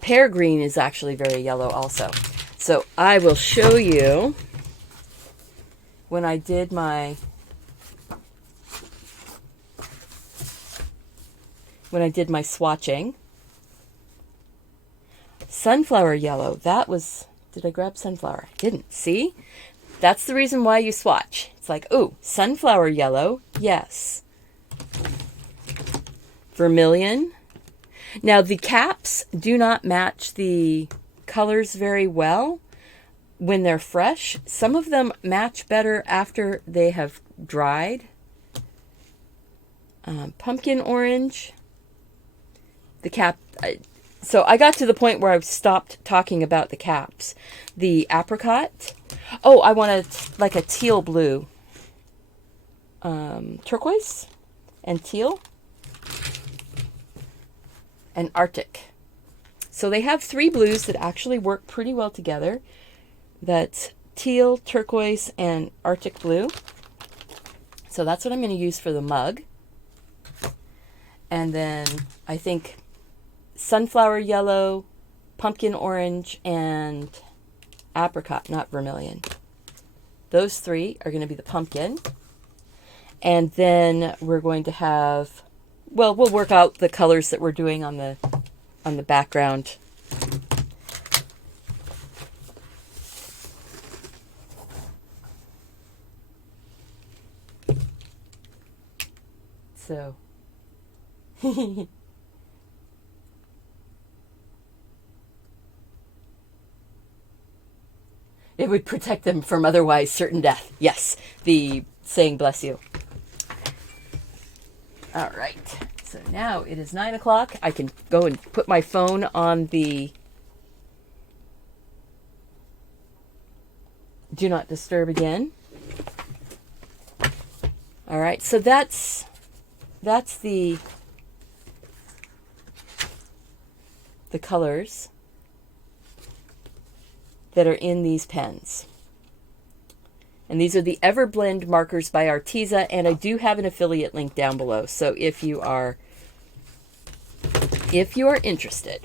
pear green is actually very yellow also. So I will show you when I did my swatching. Sunflower yellow, that was, did I grab sunflower? I didn't, see? That's the reason why you swatch. It's like, ooh, sunflower yellow, yes. Vermilion. Now the caps do not match the colors very well when they're fresh. Some of them match better after they have dried. Pumpkin orange. The cap, so I got to the point where I've stopped talking about the caps. The apricot. Oh, I wanted like a teal blue. Turquoise and teal. And Arctic. So they have three blues that actually work pretty well together. That's teal, turquoise, and Arctic blue. So that's what I'm going to use for the mug. And then I think sunflower yellow, pumpkin orange, and apricot, not vermilion. Those three are going to be the pumpkin. And then we're going to have, well, we'll work out the colors that we're doing on the background. So it would protect them from otherwise certain death. Yes, the saying bless you. All right, so now it is 9 o'clock. I can go and put my phone on the do not disturb again. All right, so that's the colors that are in these pens. And these are the Everblend markers by Arteza, and I do have an affiliate link down below. So if you are interested.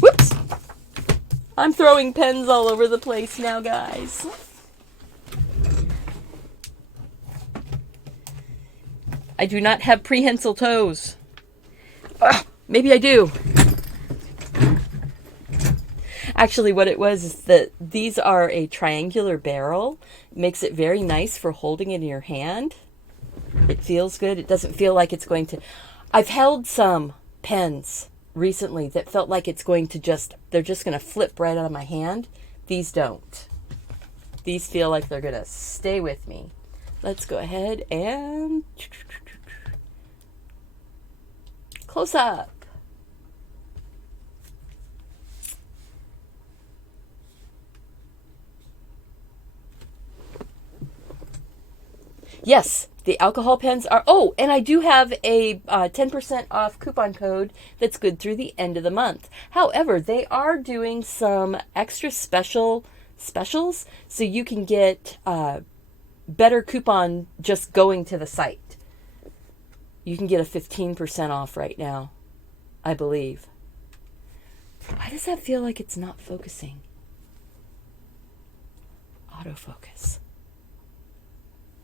Whoops! I'm throwing pens all over the place now, guys. I do not have prehensile toes. Ugh, maybe I do. Actually, what it was is that these are a triangular barrel. It makes it very nice for holding it in your hand. It feels good. It doesn't feel like it's going to... I've held some pens recently that felt like it's going to they're just going to flip right out of my hand. These don't. These feel like they're going to stay with me. Let's go ahead and Close up. Yes, the alcohol pens are... Oh, and I do have a 10% off coupon code that's good through the end of the month. However, they are doing some extra specials, so you can get better coupon just going to the site. You can get a 15% off right now, I believe. Why does that feel like it's not focusing? Autofocus.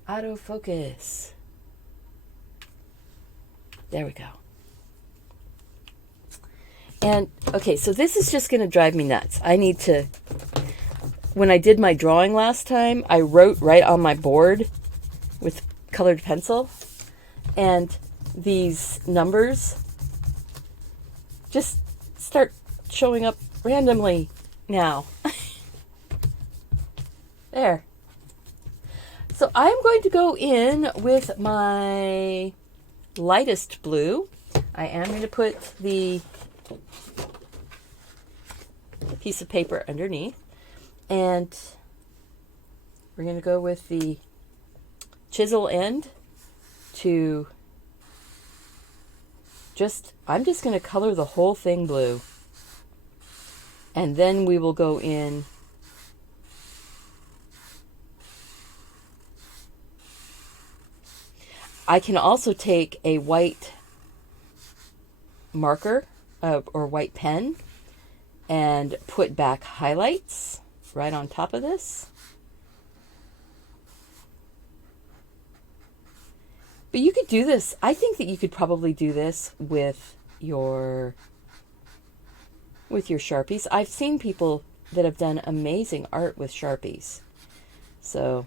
Autofocus. There we go. And, okay, so this is just going to drive me nuts. I need to... When I did my drawing last time, I wrote right on my board with colored pencil. And these numbers just start showing up randomly now. There. So I'm going to go in with my lightest blue. I am going to put the piece of paper underneath. And we're going to go with the chisel end to I'm just going to color the whole thing blue. And then we will go in I can also take a white marker or white pen and put back highlights right on top of this. But you could do this. I think that you could probably do this with your Sharpies. I've seen people that have done amazing art with Sharpies. So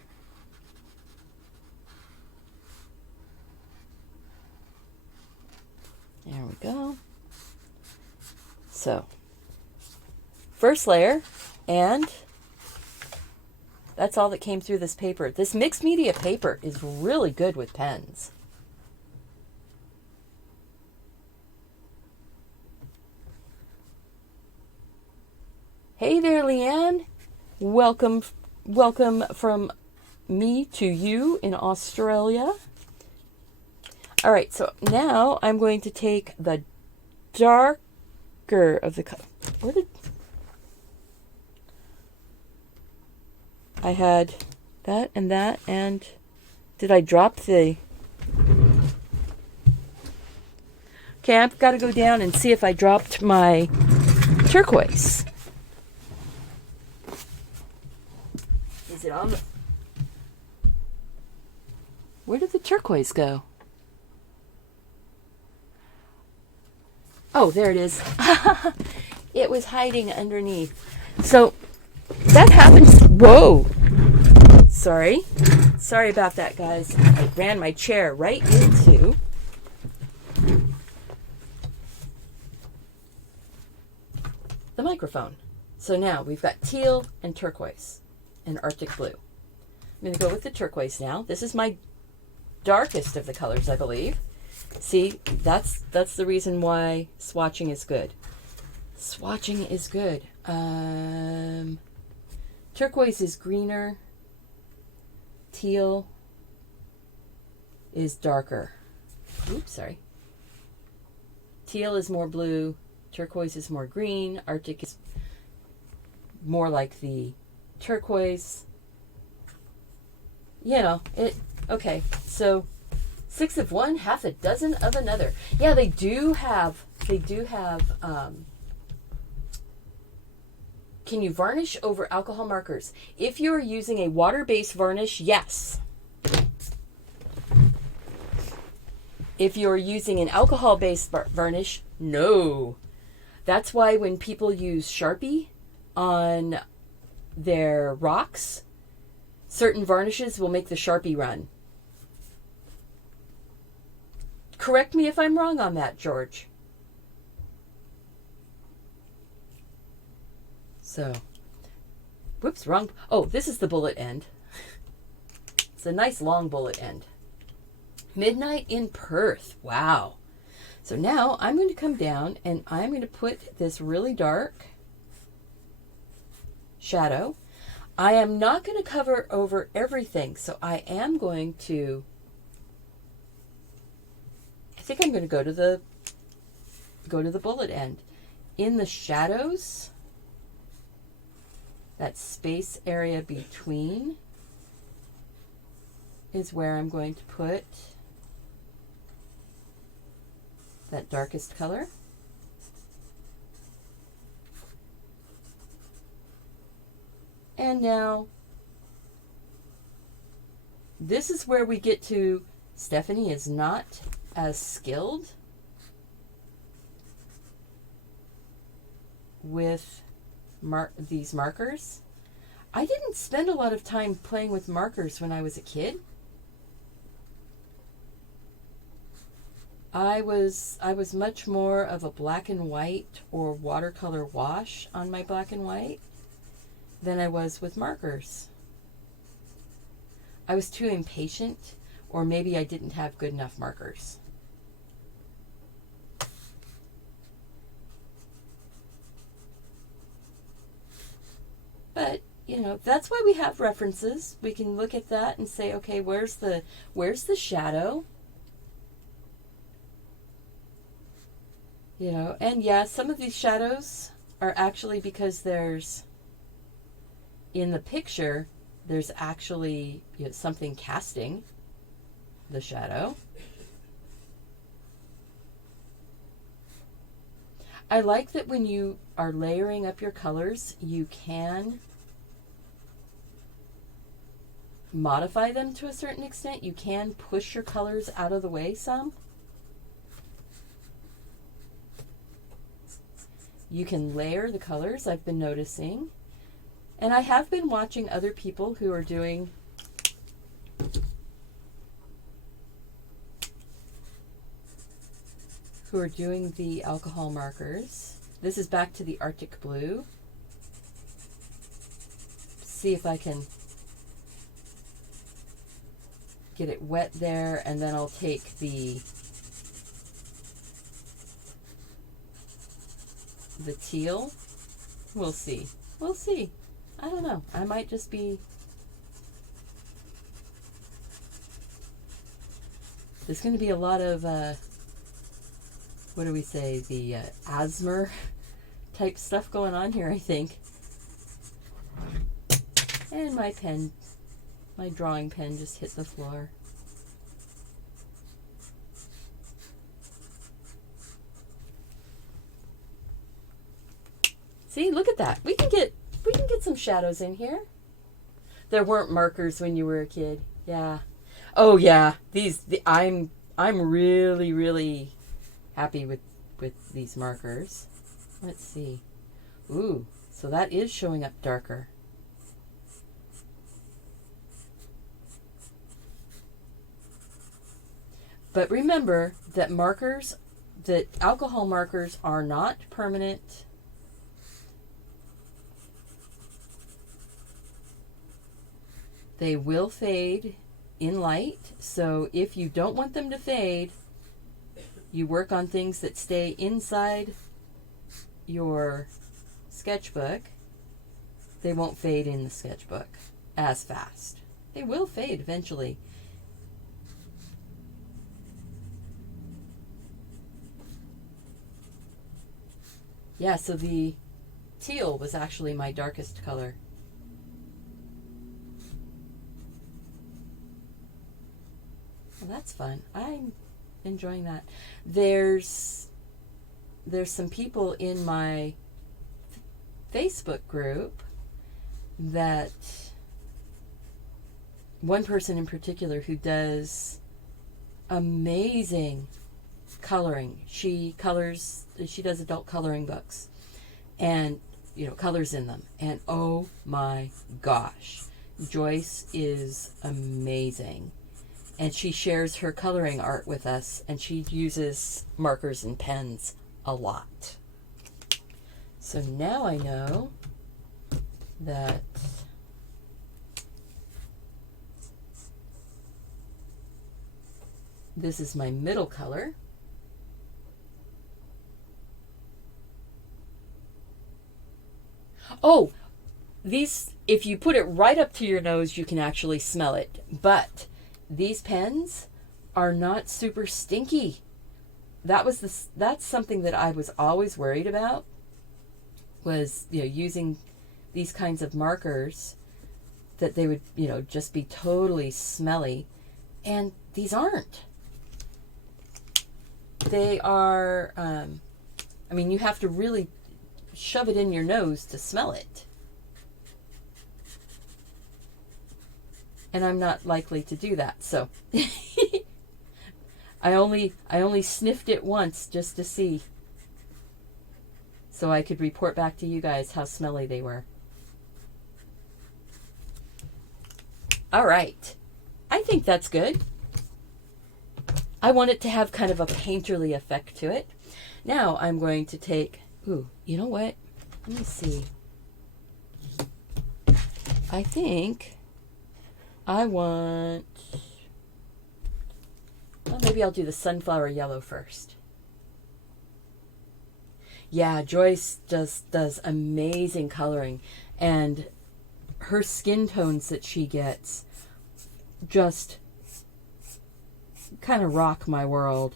there we go. So first layer, and that's all that came through this paper. This mixed media paper is really good with pens. Hey there, Leanne. Welcome from me to you in Australia. All right, so now I'm going to take the darker of the color. Where did I had that, and did I drop the... Okay, I've got to go down and see if I dropped my turquoise. Is it on the... Where did the turquoise go? Oh, there it is. It was hiding underneath. So that happens. Whoa. Sorry about that, guys. I ran my chair right into the microphone. So now we've got teal and turquoise and Arctic blue. I'm going to go with the turquoise now. This is my darkest of the colors, I believe. See, that's the reason why swatching is good. Swatching is good. Turquoise is greener. Teal is darker. Oops, sorry. Teal is more blue. Turquoise is more green. Arctic is more like the turquoise. You know, okay, so 6 of one, half a dozen of another. Yeah, they do have, can you varnish over alcohol markers? If you're using a water-based varnish, yes. If you're using an alcohol-based varnish, no. That's why when people use Sharpie on their rocks, certain varnishes will make the Sharpie run. Correct me if I'm wrong on that, George. So, whoops, wrong. Oh, this is the bullet end. It's a nice long bullet end. Midnight in Perth. Wow. So now I'm going to come down and I'm going to put this really dark shadow. I am not going to cover over everything, so I am going to, I think I'm going to go to the bullet end. In the shadows, that space area between is where I'm going to put that darkest color. And now, this is where we get to, Stephanie is not as skilled with these markers. I didn't spend a lot of time playing with markers when I was a kid. I was much more of a black and white or watercolor wash on my black and white than I was with markers. I was too impatient, or maybe I didn't have good enough markers. But, you know, that's why we have references. We can look at that and say, okay, where's the shadow? You know, and yeah, some of these shadows are actually because there's, in the picture, there's actually, you know, something casting the shadow. I like that when you are layering up your colors, you can modify them to a certain extent. You can push your colors out of the way some. You can layer the colors, I've been noticing. And I have been watching other people who are doing the alcohol markers. This is back to the Arctic Blue. See if I can get it wet there, and then I'll take the teal. We'll see. We'll see. I don't know. I might just be... There's going to be a lot of, what do we say, the asthma type stuff going on here, I think. And my pen, my drawing pen just hit the floor. See, look at that. We can get some shadows in here. There weren't markers when you were a kid. Yeah. Oh yeah. I'm really, really happy with these markers. Let's see. Ooh, so that is showing up darker. But remember that alcohol markers are not permanent. They will fade in light, so if you don't want them to fade, you work on things that stay inside your sketchbook. They won't fade in the sketchbook as fast. They will fade eventually. Yeah, so the teal was actually my darkest color. Well, that's fun. I'm enjoying that. There's some people in my Facebook group that, one person in particular who does amazing coloring. She does adult coloring books and, you know, colors in them. And oh my gosh, Joyce is amazing. And she shares her coloring art with us, and she uses markers and pens a lot. So now I know that this is my middle color. Oh, these, if you put it right up to your nose, you can actually smell it. But these pens are not super stinky. That's something that I was always worried about, was, using these kinds of markers, that they would, just be totally smelly. And these aren't. They are, you have to really shove it in your nose to smell it. And I'm not likely to do that, so I only sniffed it once just to see, so I could report back to you guys how smelly they were. All right. I think that's good. I want it to have kind of a painterly effect to it. Now I'm going to take, you know what? Let me see. I think I want, well, maybe I'll do the sunflower yellow first. Yeah, Joyce just does amazing coloring, and her skin tones that she gets just kind of rock my world.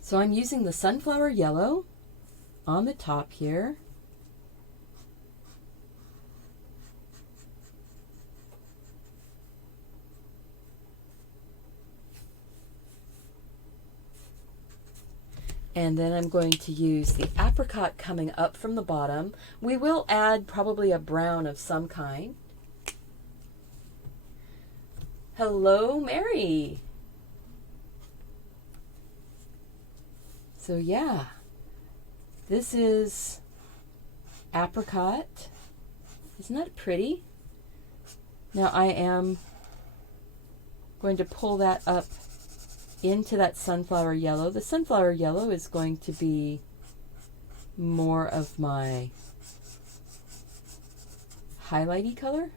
So I'm using the sunflower yellow on the top here. And then I'm going to use the apricot coming up from the bottom. We will add probably a brown of some kind. Hello, Mary. So yeah, this is apricot. Isn't that pretty? Now I am going to pull that up into that sunflower yellow. The sunflower yellow is going to be more of my highlighty color.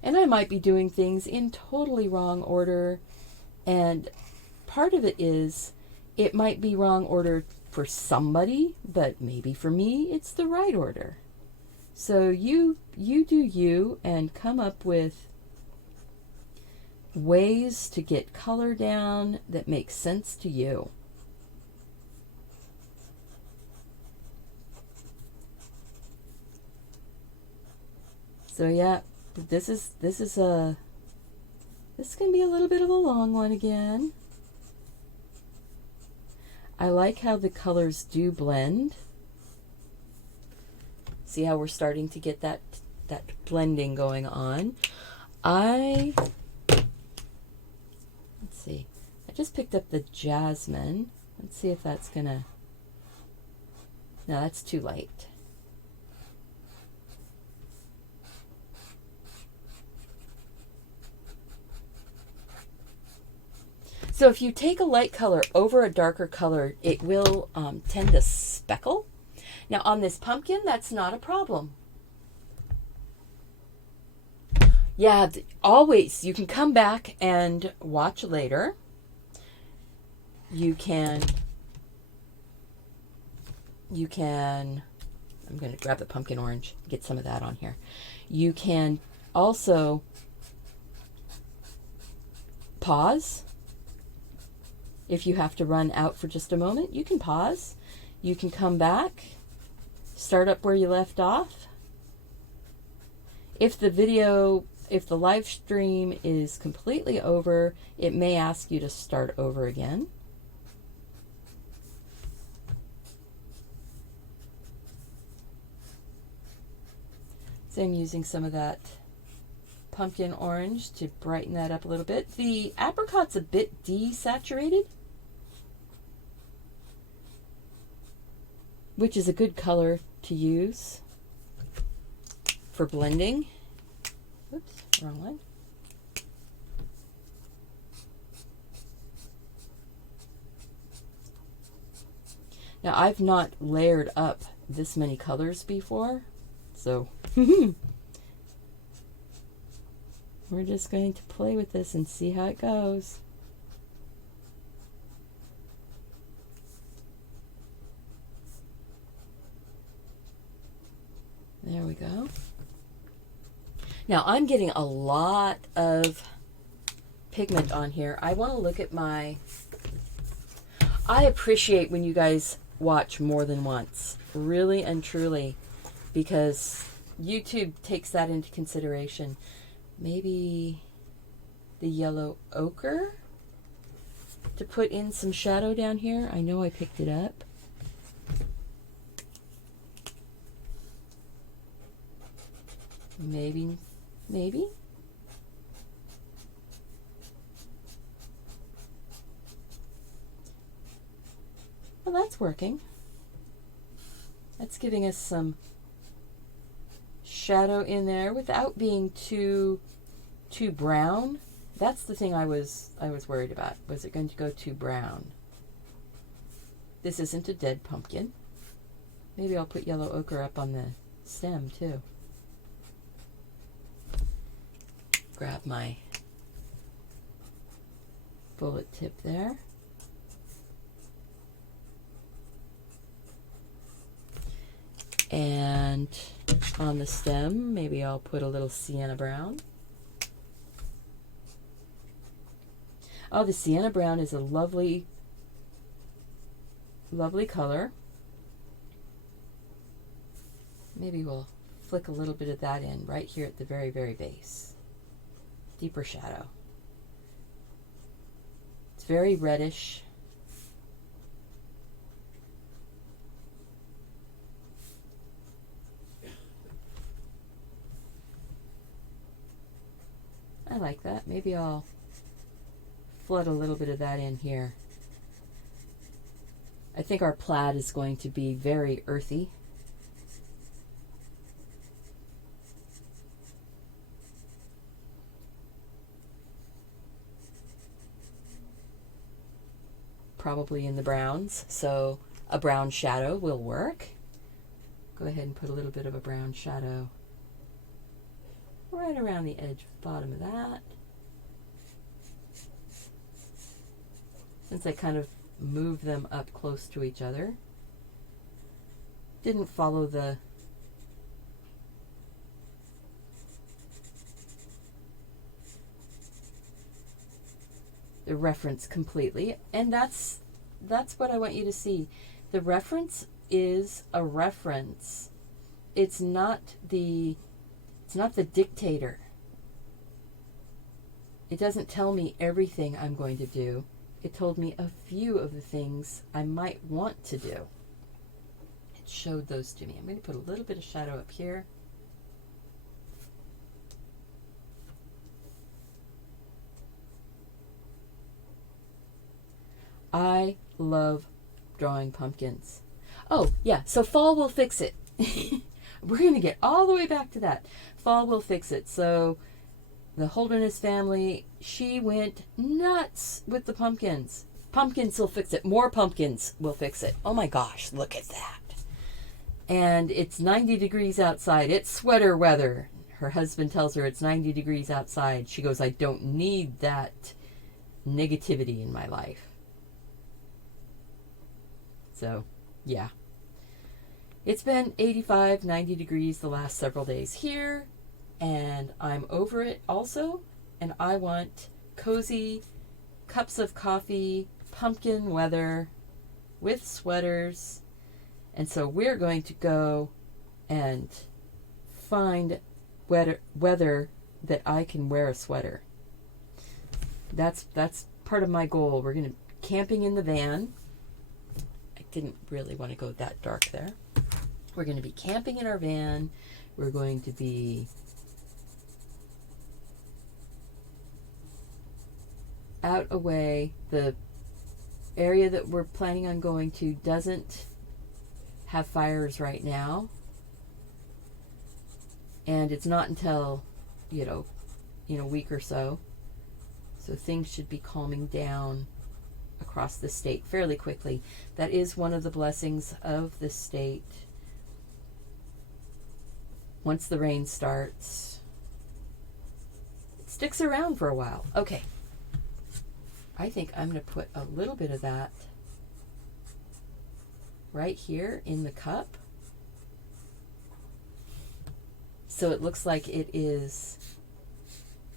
And I might be doing things in totally wrong order, and part of it is it might be wrong order for somebody, but maybe for me it's the right order. So you do you, and come up with ways to get color down that make sense to you. So yeah, this is gonna be a little bit of a long one again. I like how the colors do blend. See how we're starting to get that blending going on. Let's see. I just picked up the jasmine. Let's see if that's gonna. No, that's too light. So if you take a light color over a darker color, it will tend to speckle. Now on this pumpkin, that's not a problem. Yeah, always, you can come back and watch later. You can, I'm going to grab the pumpkin orange, get some of that on here. You can also pause. If you have to run out for just a moment, you can pause. You can come back, start up where you left off. If the live stream is completely over, it may ask you to start over again. So I'm using some of that pumpkin orange to brighten that up a little bit. The apricot's a bit desaturated, which is a good color to use for blending. Oops, wrong one. Now I've not layered up this many colors before, so we're just going to play with this and see how it goes. There we go. Now I'm getting a lot of pigment on here. I want to look at my... I appreciate when you guys watch more than once, really and truly, because YouTube takes that into consideration. Maybe the yellow ochre to put in some shadow down here. I know I picked it up. Maybe. Well, that's working. That's giving us some shadow in there without being too brown. That's the thing I was worried about. Was it going to go too brown? This isn't a dead pumpkin. Maybe I'll put yellow ochre up on the stem too. Grab my bullet tip there. And on the stem, maybe I'll put a little sienna brown. Oh, the sienna brown is a lovely, lovely color. Maybe we'll flick a little bit of that in right here at the very, very base. Deeper shadow. It's very reddish. I like that. Maybe I'll flood a little bit of that in here. I think our plaid is going to be very earthy. Probably in the browns, so a brown shadow will work. Go ahead and put a little bit of a brown shadow right around the edge, bottom of that. Since I kind of move them up close to each other. Didn't follow the reference completely, and that's what I want you to see. The reference is a reference. It's not the dictator. It doesn't tell me everything I'm going to do. It told me a few of the things I might want to do. It showed those to me. I'm going to put a little bit of shadow up here. I love drawing pumpkins. Oh, yeah, so fall will fix it. We're going to get all the way back to that. Fall will fix it. So the Holderness family, she went nuts with the pumpkins. Pumpkins will fix it. More pumpkins will fix it. Oh my gosh, look at that. And it's 90 degrees outside. It's sweater weather. Her husband tells her it's 90 degrees outside. She goes, I don't need that negativity in my life. So, yeah. It's been 85, 90 degrees the last several days here, and I'm over it also, and I want cozy cups of coffee, pumpkin weather with sweaters, and so we're going to go and find weather that I can wear a sweater. That's part of my goal. We're going to camping in the van. Didn't really want to go that dark there. We're going to be camping in our van. We're going to be out away. The area that we're planning on going to doesn't have fires right now. And it's not until, in a week or so. So things should be calming down across the state fairly quickly. That is one of the blessings of the state. Once the rain starts, sticks around for a while. Okay. I think I'm going to put a little bit of that right here in the cup. So it looks like it is,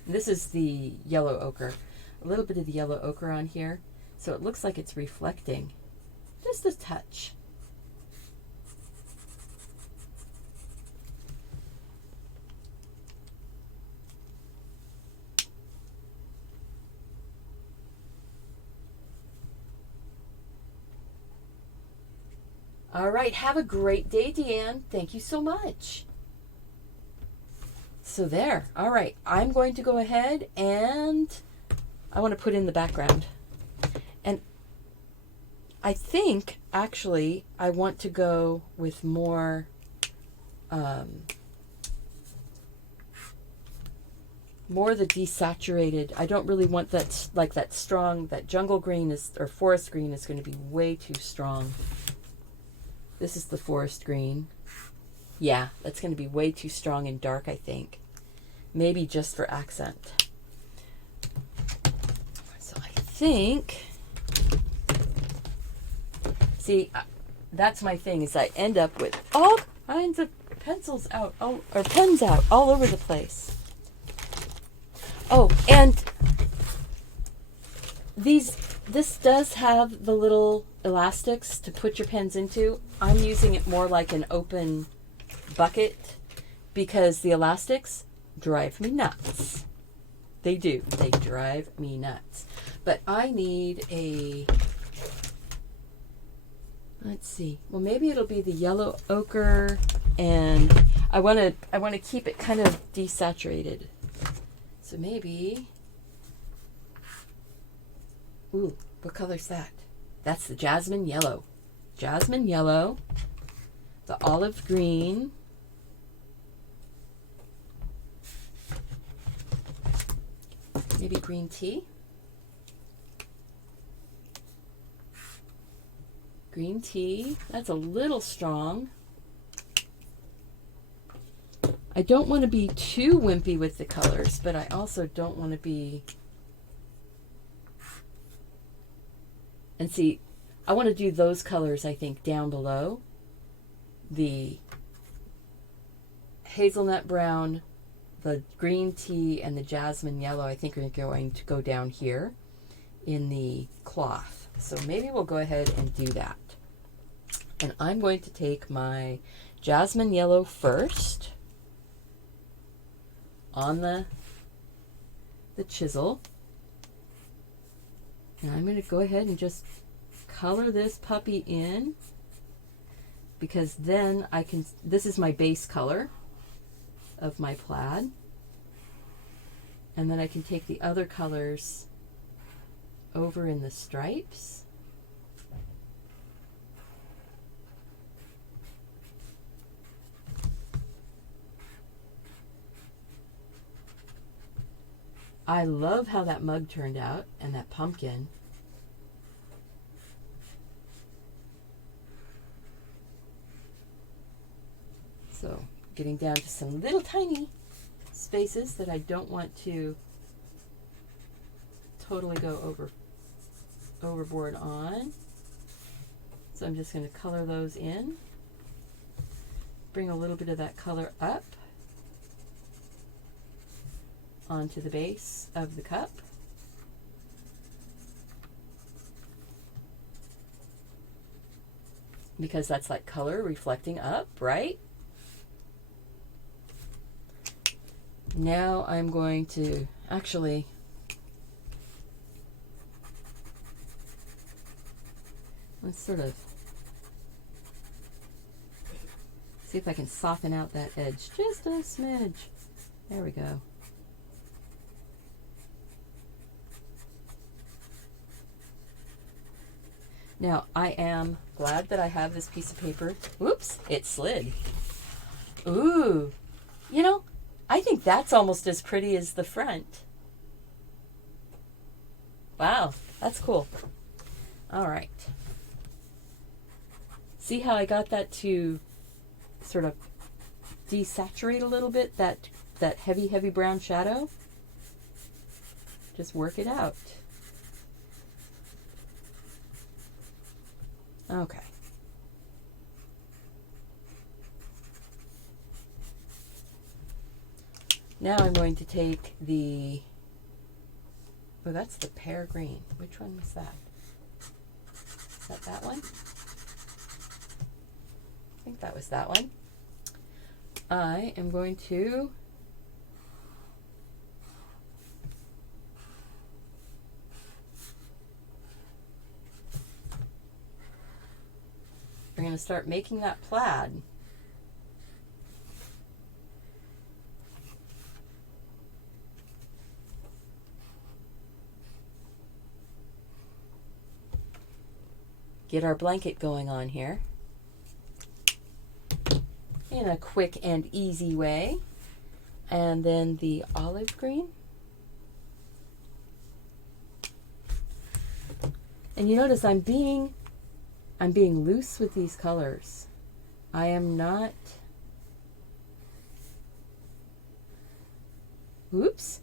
this is the yellow ochre. A little bit of the yellow ochre on here. So it looks like it's reflecting just a touch. All right, have a great day, Deanne. Thank you so much. So there. All right, I'm going to go ahead and I want to put in the background. And I think, actually, I want to go with more more the desaturated. I don't really want that, like that strong, that jungle green is, or forest green is going to be way too strong. This is the forest green. Yeah, that's going to be way too strong and dark, I think. Maybe just for accent. So I think, see, that's my thing, is I end up with all kinds of pencils out, or pens out all over the place. Oh, and this does have the little elastics to put your pens into. I'm using it more like an open bucket because the elastics drive me nuts. They do. They drive me nuts. But I need a, let's see. Well, maybe it'll be the yellow ochre, and I want to keep it kind of desaturated. So maybe, ooh, what color's that? That's the jasmine yellow. Jasmine yellow, the olive green, maybe green tea. Green tea, that's a little strong. I don't want to be too wimpy with the colors, but I also don't want to be, and see, I want to do those colors, I think, down below. The hazelnut brown, the green tea, and the jasmine yellow, I think, are going to go down here in the cloth. So maybe we'll go ahead and do that. And I'm going to take my jasmine yellow first on the chisel. And I'm going to go ahead and just color this puppy in, because then I can, this is my base color of my plaid, and then I can take the other colors over in the stripes. I love how that mug turned out, and that pumpkin. So getting down to some little tiny spaces that I don't want to totally go overboard on. So I'm just going to color those in. Bring a little bit of that color up onto the base of the cup. Because that's like color reflecting up, right? Now I'm going to actually let's sort of see if I can soften out that edge just a smidge. There we go. Now, I am glad that I have this piece of paper. Whoops, it slid. Ooh, you know, I think that's almost as pretty as the front. Wow, that's cool. All right. See how I got that to sort of desaturate a little bit, that heavy, heavy brown shadow? Just work it out. Okay. Now I'm going to take the, oh, that's the pear green. Which one was that? Is that one? I think that was that one. I am going to we're going to start making that plaid. Get our blanket going on here in a quick and easy way. And then the olive green. And you notice I'm being loose with these colors. I am not, oops.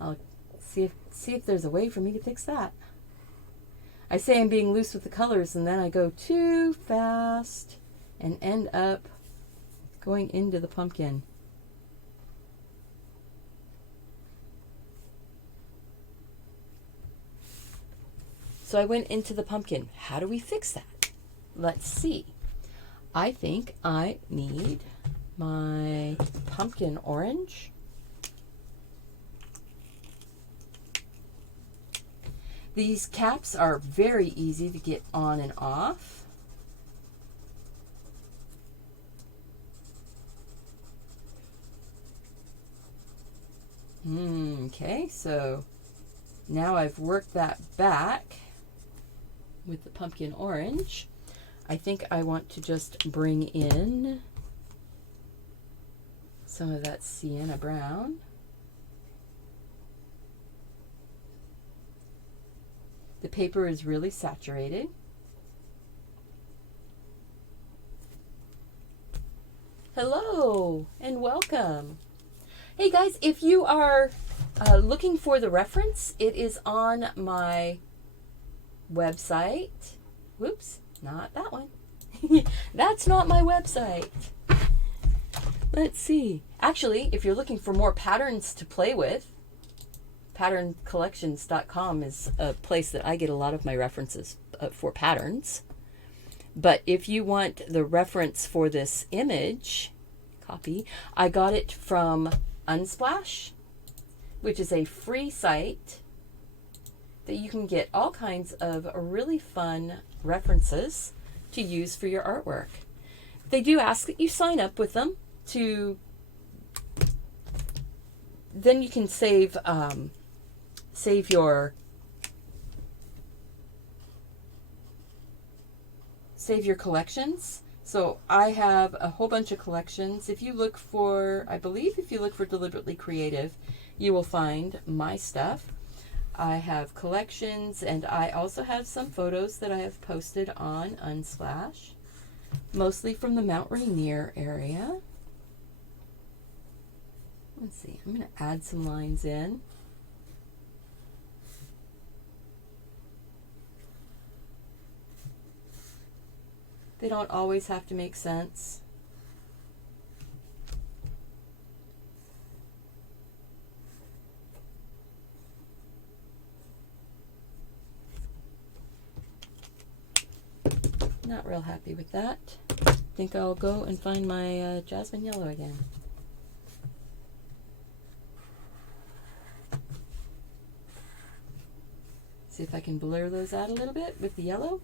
I'll see if there's a way for me to fix that. I say I'm being loose with the colors, and then I go too fast and end up going into the pumpkin. So I went into the pumpkin. How do we fix that? Let's see. I think I need my pumpkin orange. These caps are very easy to get on and off. Okay, so now I've worked that back with the pumpkin orange. I think I want to just bring in some of that sienna brown. The paper is really saturated. Hello and welcome. Hey guys, if you are looking for the reference, it is on my website. Whoops, not that one. That's not my website. Let's see. Actually, if you're looking for more patterns to play with, patterncollections.com is a place that I get a lot of my references for patterns. But if you want the reference for this image copy, I got it from Unsplash, which is a free site that you can get all kinds of really fun references to use for your artwork. They do ask that you sign up with them to, then you can save your collections. So I have a whole bunch of collections. If you look for, I believe if you look for Deliberately Creative, you will find my stuff. I have collections, and I also have some photos that I have posted on Unsplash, mostly from the Mount Rainier area. Let's see, I'm going to add some lines in. They don't always have to make sense. Not real happy with that. Think I'll go and find my jasmine yellow again. See if I can blur those out a little bit with the yellow.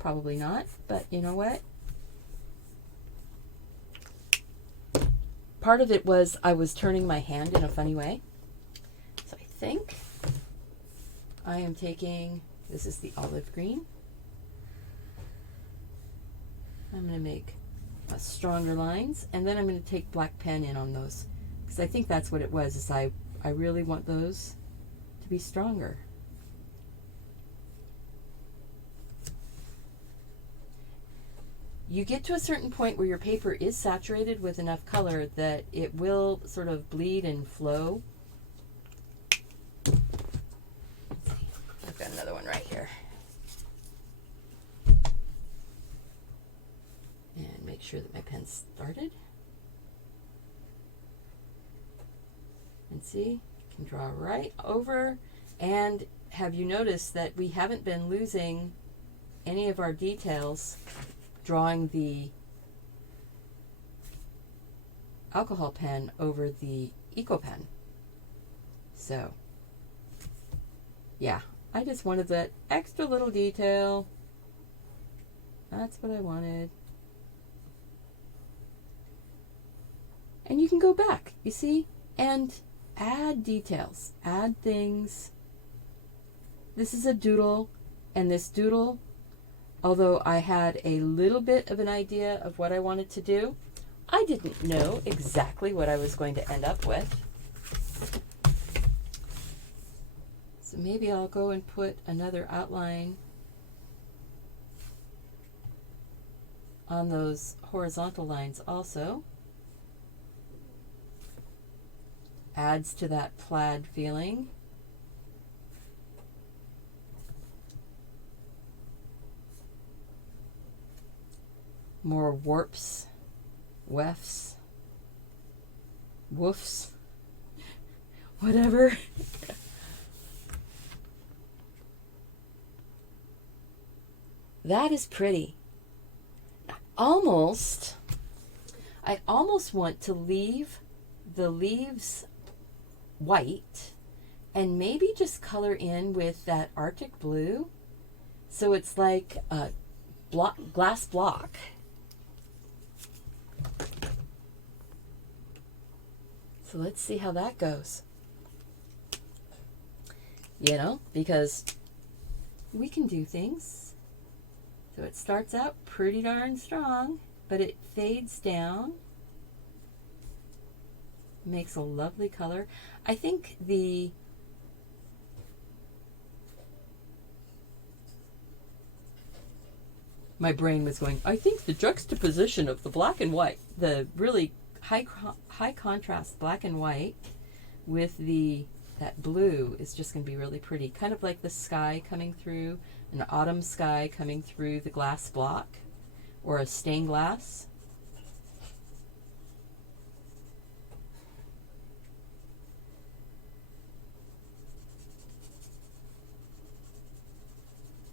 Probably not, but you know what? Part of it was I was turning my hand in a funny way. So I think I am taking, this is the olive green. I'm going to make stronger lines, and then I'm going to take black pen in on those, because I think that's what it was, is I really want those to be stronger. You get to a certain point where your paper is saturated with enough color that it will sort of bleed and flow. sure that my pen's started. And see, I can draw right over. And have you noticed that we haven't been losing any of our details drawing the alcohol pen over the Eco pen? So, yeah, I just wanted that extra little detail. That's what I wanted. And you can go back, you see, and add details, add things. This is a doodle, and this doodle, although I had a little bit of an idea of what I wanted to do, I didn't know exactly what I was going to end up with. So maybe I'll go and put another outline on those horizontal lines also. Adds to that plaid feeling. More warps, wefts, woofs, whatever. That is pretty. I almost want to leave the leaves white and maybe just color in with that Arctic blue so it's like a glass block. So let's see how that goes. You know, because we can do things. So it starts out pretty darn strong, but it fades down. Makes a lovely color. I think my brain was going, I think the juxtaposition of the black and white, the really high contrast black and white with that blue is just going to be really pretty. Kind of like the sky coming through, an autumn sky coming through the glass block or a stained glass.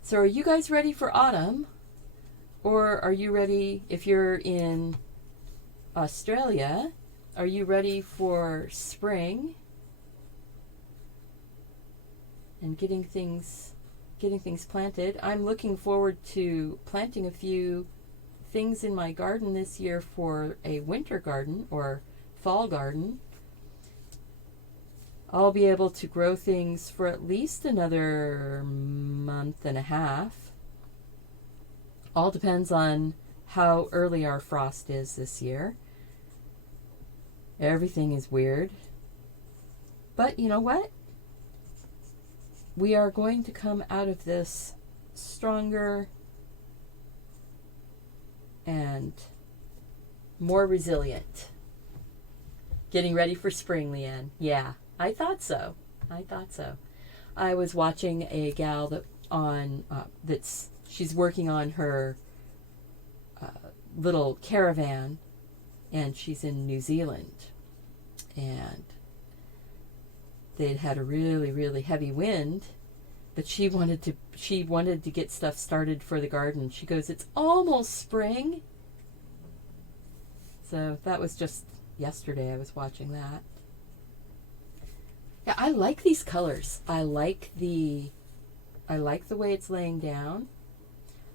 So are you guys ready for autumn? Or are you ready, if you're in Australia, are you ready for spring and getting things planted? I'm looking forward to planting a few things in my garden this year for a winter garden or fall garden. I'll be able to grow things for at least another month and a half. All depends on how early our frost is this year. Everything is weird. But you know what? We are going to come out of this stronger and more resilient. Getting ready for spring, Leanne. Yeah. I thought so. I was watching a gal she's working on her little caravan, and she's in New Zealand, and they'd had a really, really heavy wind, but she wanted to get stuff started for the garden. She goes, it's almost spring. So that was just yesterday. I was watching that. Yeah, I like these colors. I like the way it's laying down.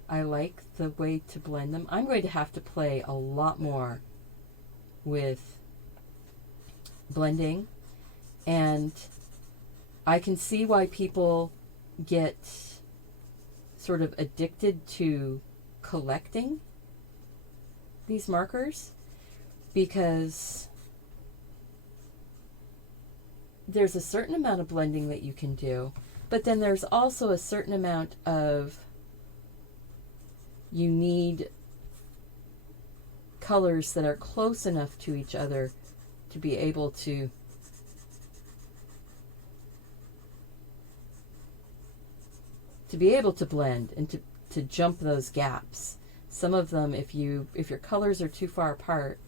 I like the way to blend them. I'm going to have to play a lot more with blending, and I can see why people get sort of addicted to collecting these markers, because there's a certain amount of blending that you can do, but then there's also a certain amount of, you need colors that are close enough to each other to be able to blend and to jump those gaps. Some of them, if your colors are too far apart,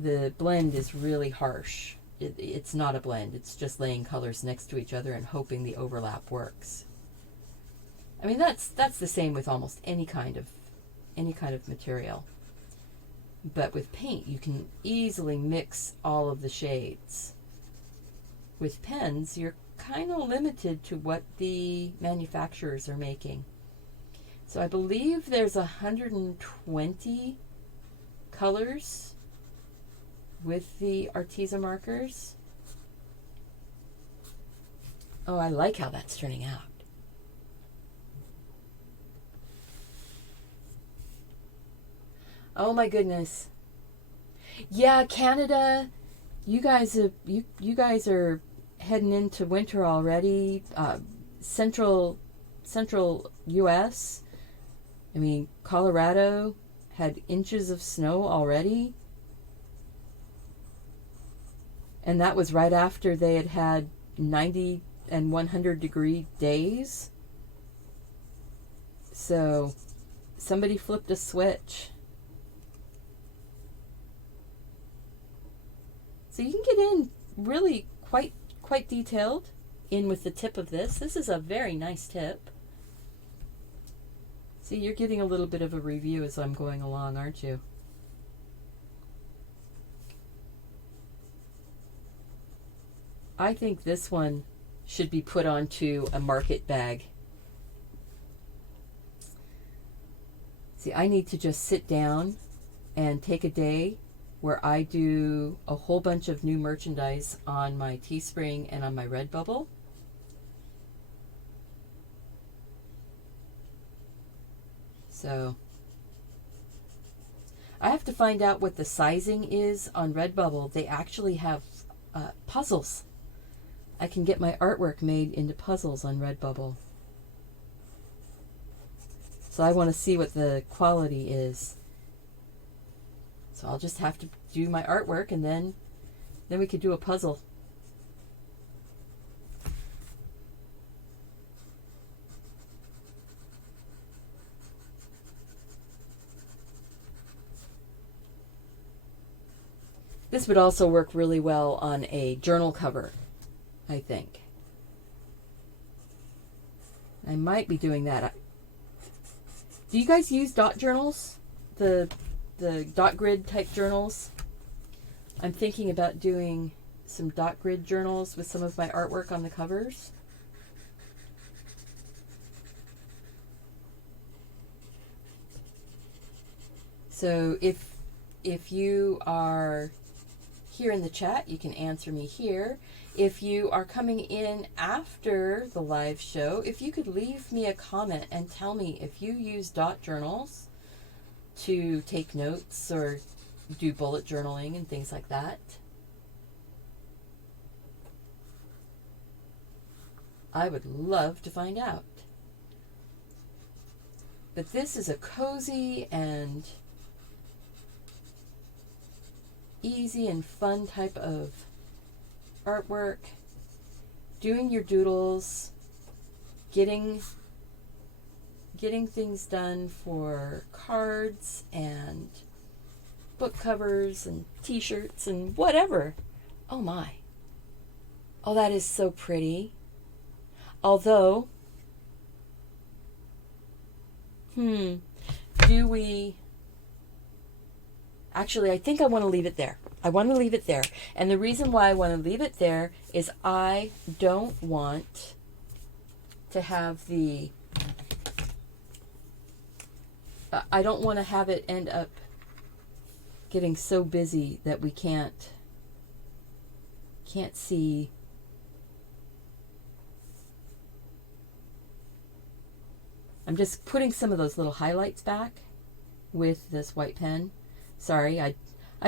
the blend is really harsh. It's not a blend. It's just laying colors next to each other and hoping the overlap works. I mean, that's the same with almost any kind of material. But with paint, you can easily mix all of the shades. With pens, you're kind of limited to what the manufacturers are making. So I believe there's 120 colors with the Arteza markers. Oh, I like how that's turning out. Oh my goodness. Yeah, Canada, you guys are heading into winter already. Central US. I mean, Colorado had inches of snow already. And that was right after they had 90 and 100 degree days. So somebody flipped a switch. So you can get in really quite detailed in with the tip of this. This is a very nice tip. See, you're getting a little bit of a review as I'm going along, aren't you? I think this one should be put onto a market bag. See, I need to just sit down and take a day where I do a whole bunch of new merchandise on my Teespring and on my Redbubble. So I have to find out what the sizing is on Redbubble. They actually have puzzles. I can get my artwork made into puzzles on Redbubble. So I want to see what the quality is. So I'll just have to do my artwork and then we could do a puzzle. This would also work really well on a journal cover, I think. I might be doing that. Do you guys use dot journals? The dot grid type journals? I'm thinking about doing some dot grid journals with some of my artwork on the covers. So if you are here in the chat, you can answer me here. If you are coming in after the live show, if you could leave me a comment and tell me if you use dot journals to take notes or do bullet journaling and things like that. I would love to find out. But this is a cozy and easy and fun type of artwork. Doing your doodles, getting things done for cards and book covers and t-shirts and whatever. Oh my. Oh, that is so pretty. Although, do we... Actually, I think I want to leave it there. I want to leave it there. And the reason why I want to leave it there is I don't want to have the... I don't want to have it end up getting so busy that we can't see. I'm just putting some of those little highlights back with this white pen. Sorry, I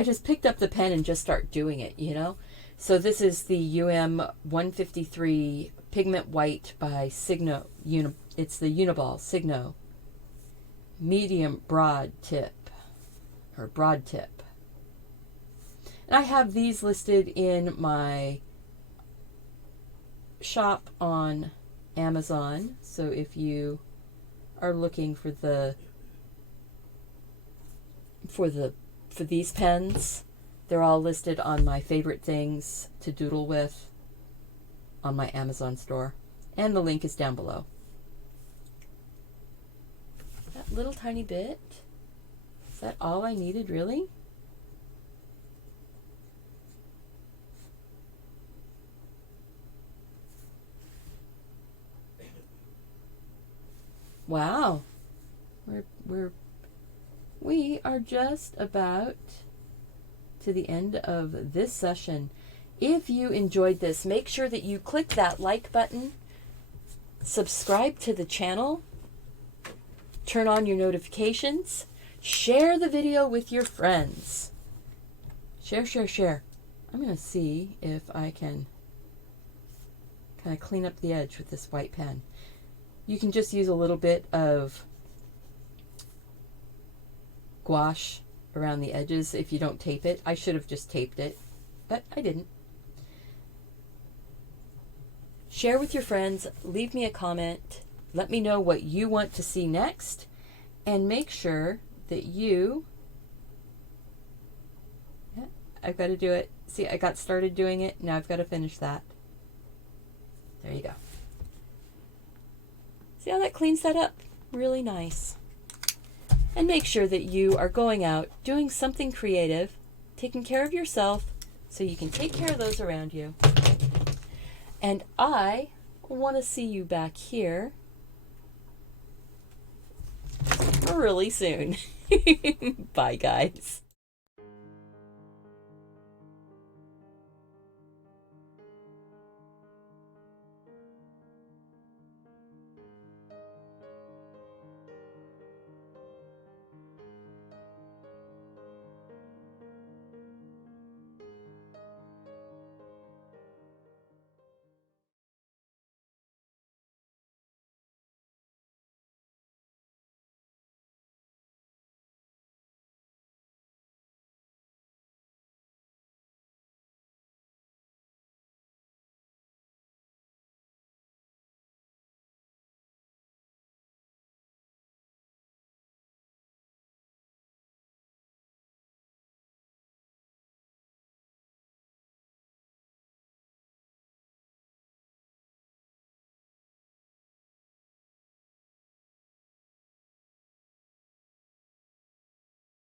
just picked up the pen and just start doing it, you know. So this is the UM 153 Pigment White by Signo. It's the Uniball Signo medium broad tip, or broad tip. And I have these listed in my shop on Amazon. So if you are looking for the for these pens. They're all listed on my favorite things to doodle with on my Amazon store. And the link is down below. That little tiny bit. Is that all I needed, really? Wow. We are just about to the end of this session. If you enjoyed this, make sure that you click that like button, subscribe to the channel, turn on your notifications, share the video with your friends. Share, share, share. I'm going to see if I can kind of clean up the edge with this white pen. You can just use a little bit of gouache around the edges if you don't tape it. I should have just taped it, but I didn't. Share with your friends, leave me a comment, let me know what you want to see next, and make sure that you, I've got to do it. See, I got started doing it, now I've got to finish that. There you go. See how that cleans that up? Really nice. And make sure that you are going out, doing something creative, taking care of yourself so you can take care of those around you. And I want to see you back here really soon. Bye, guys.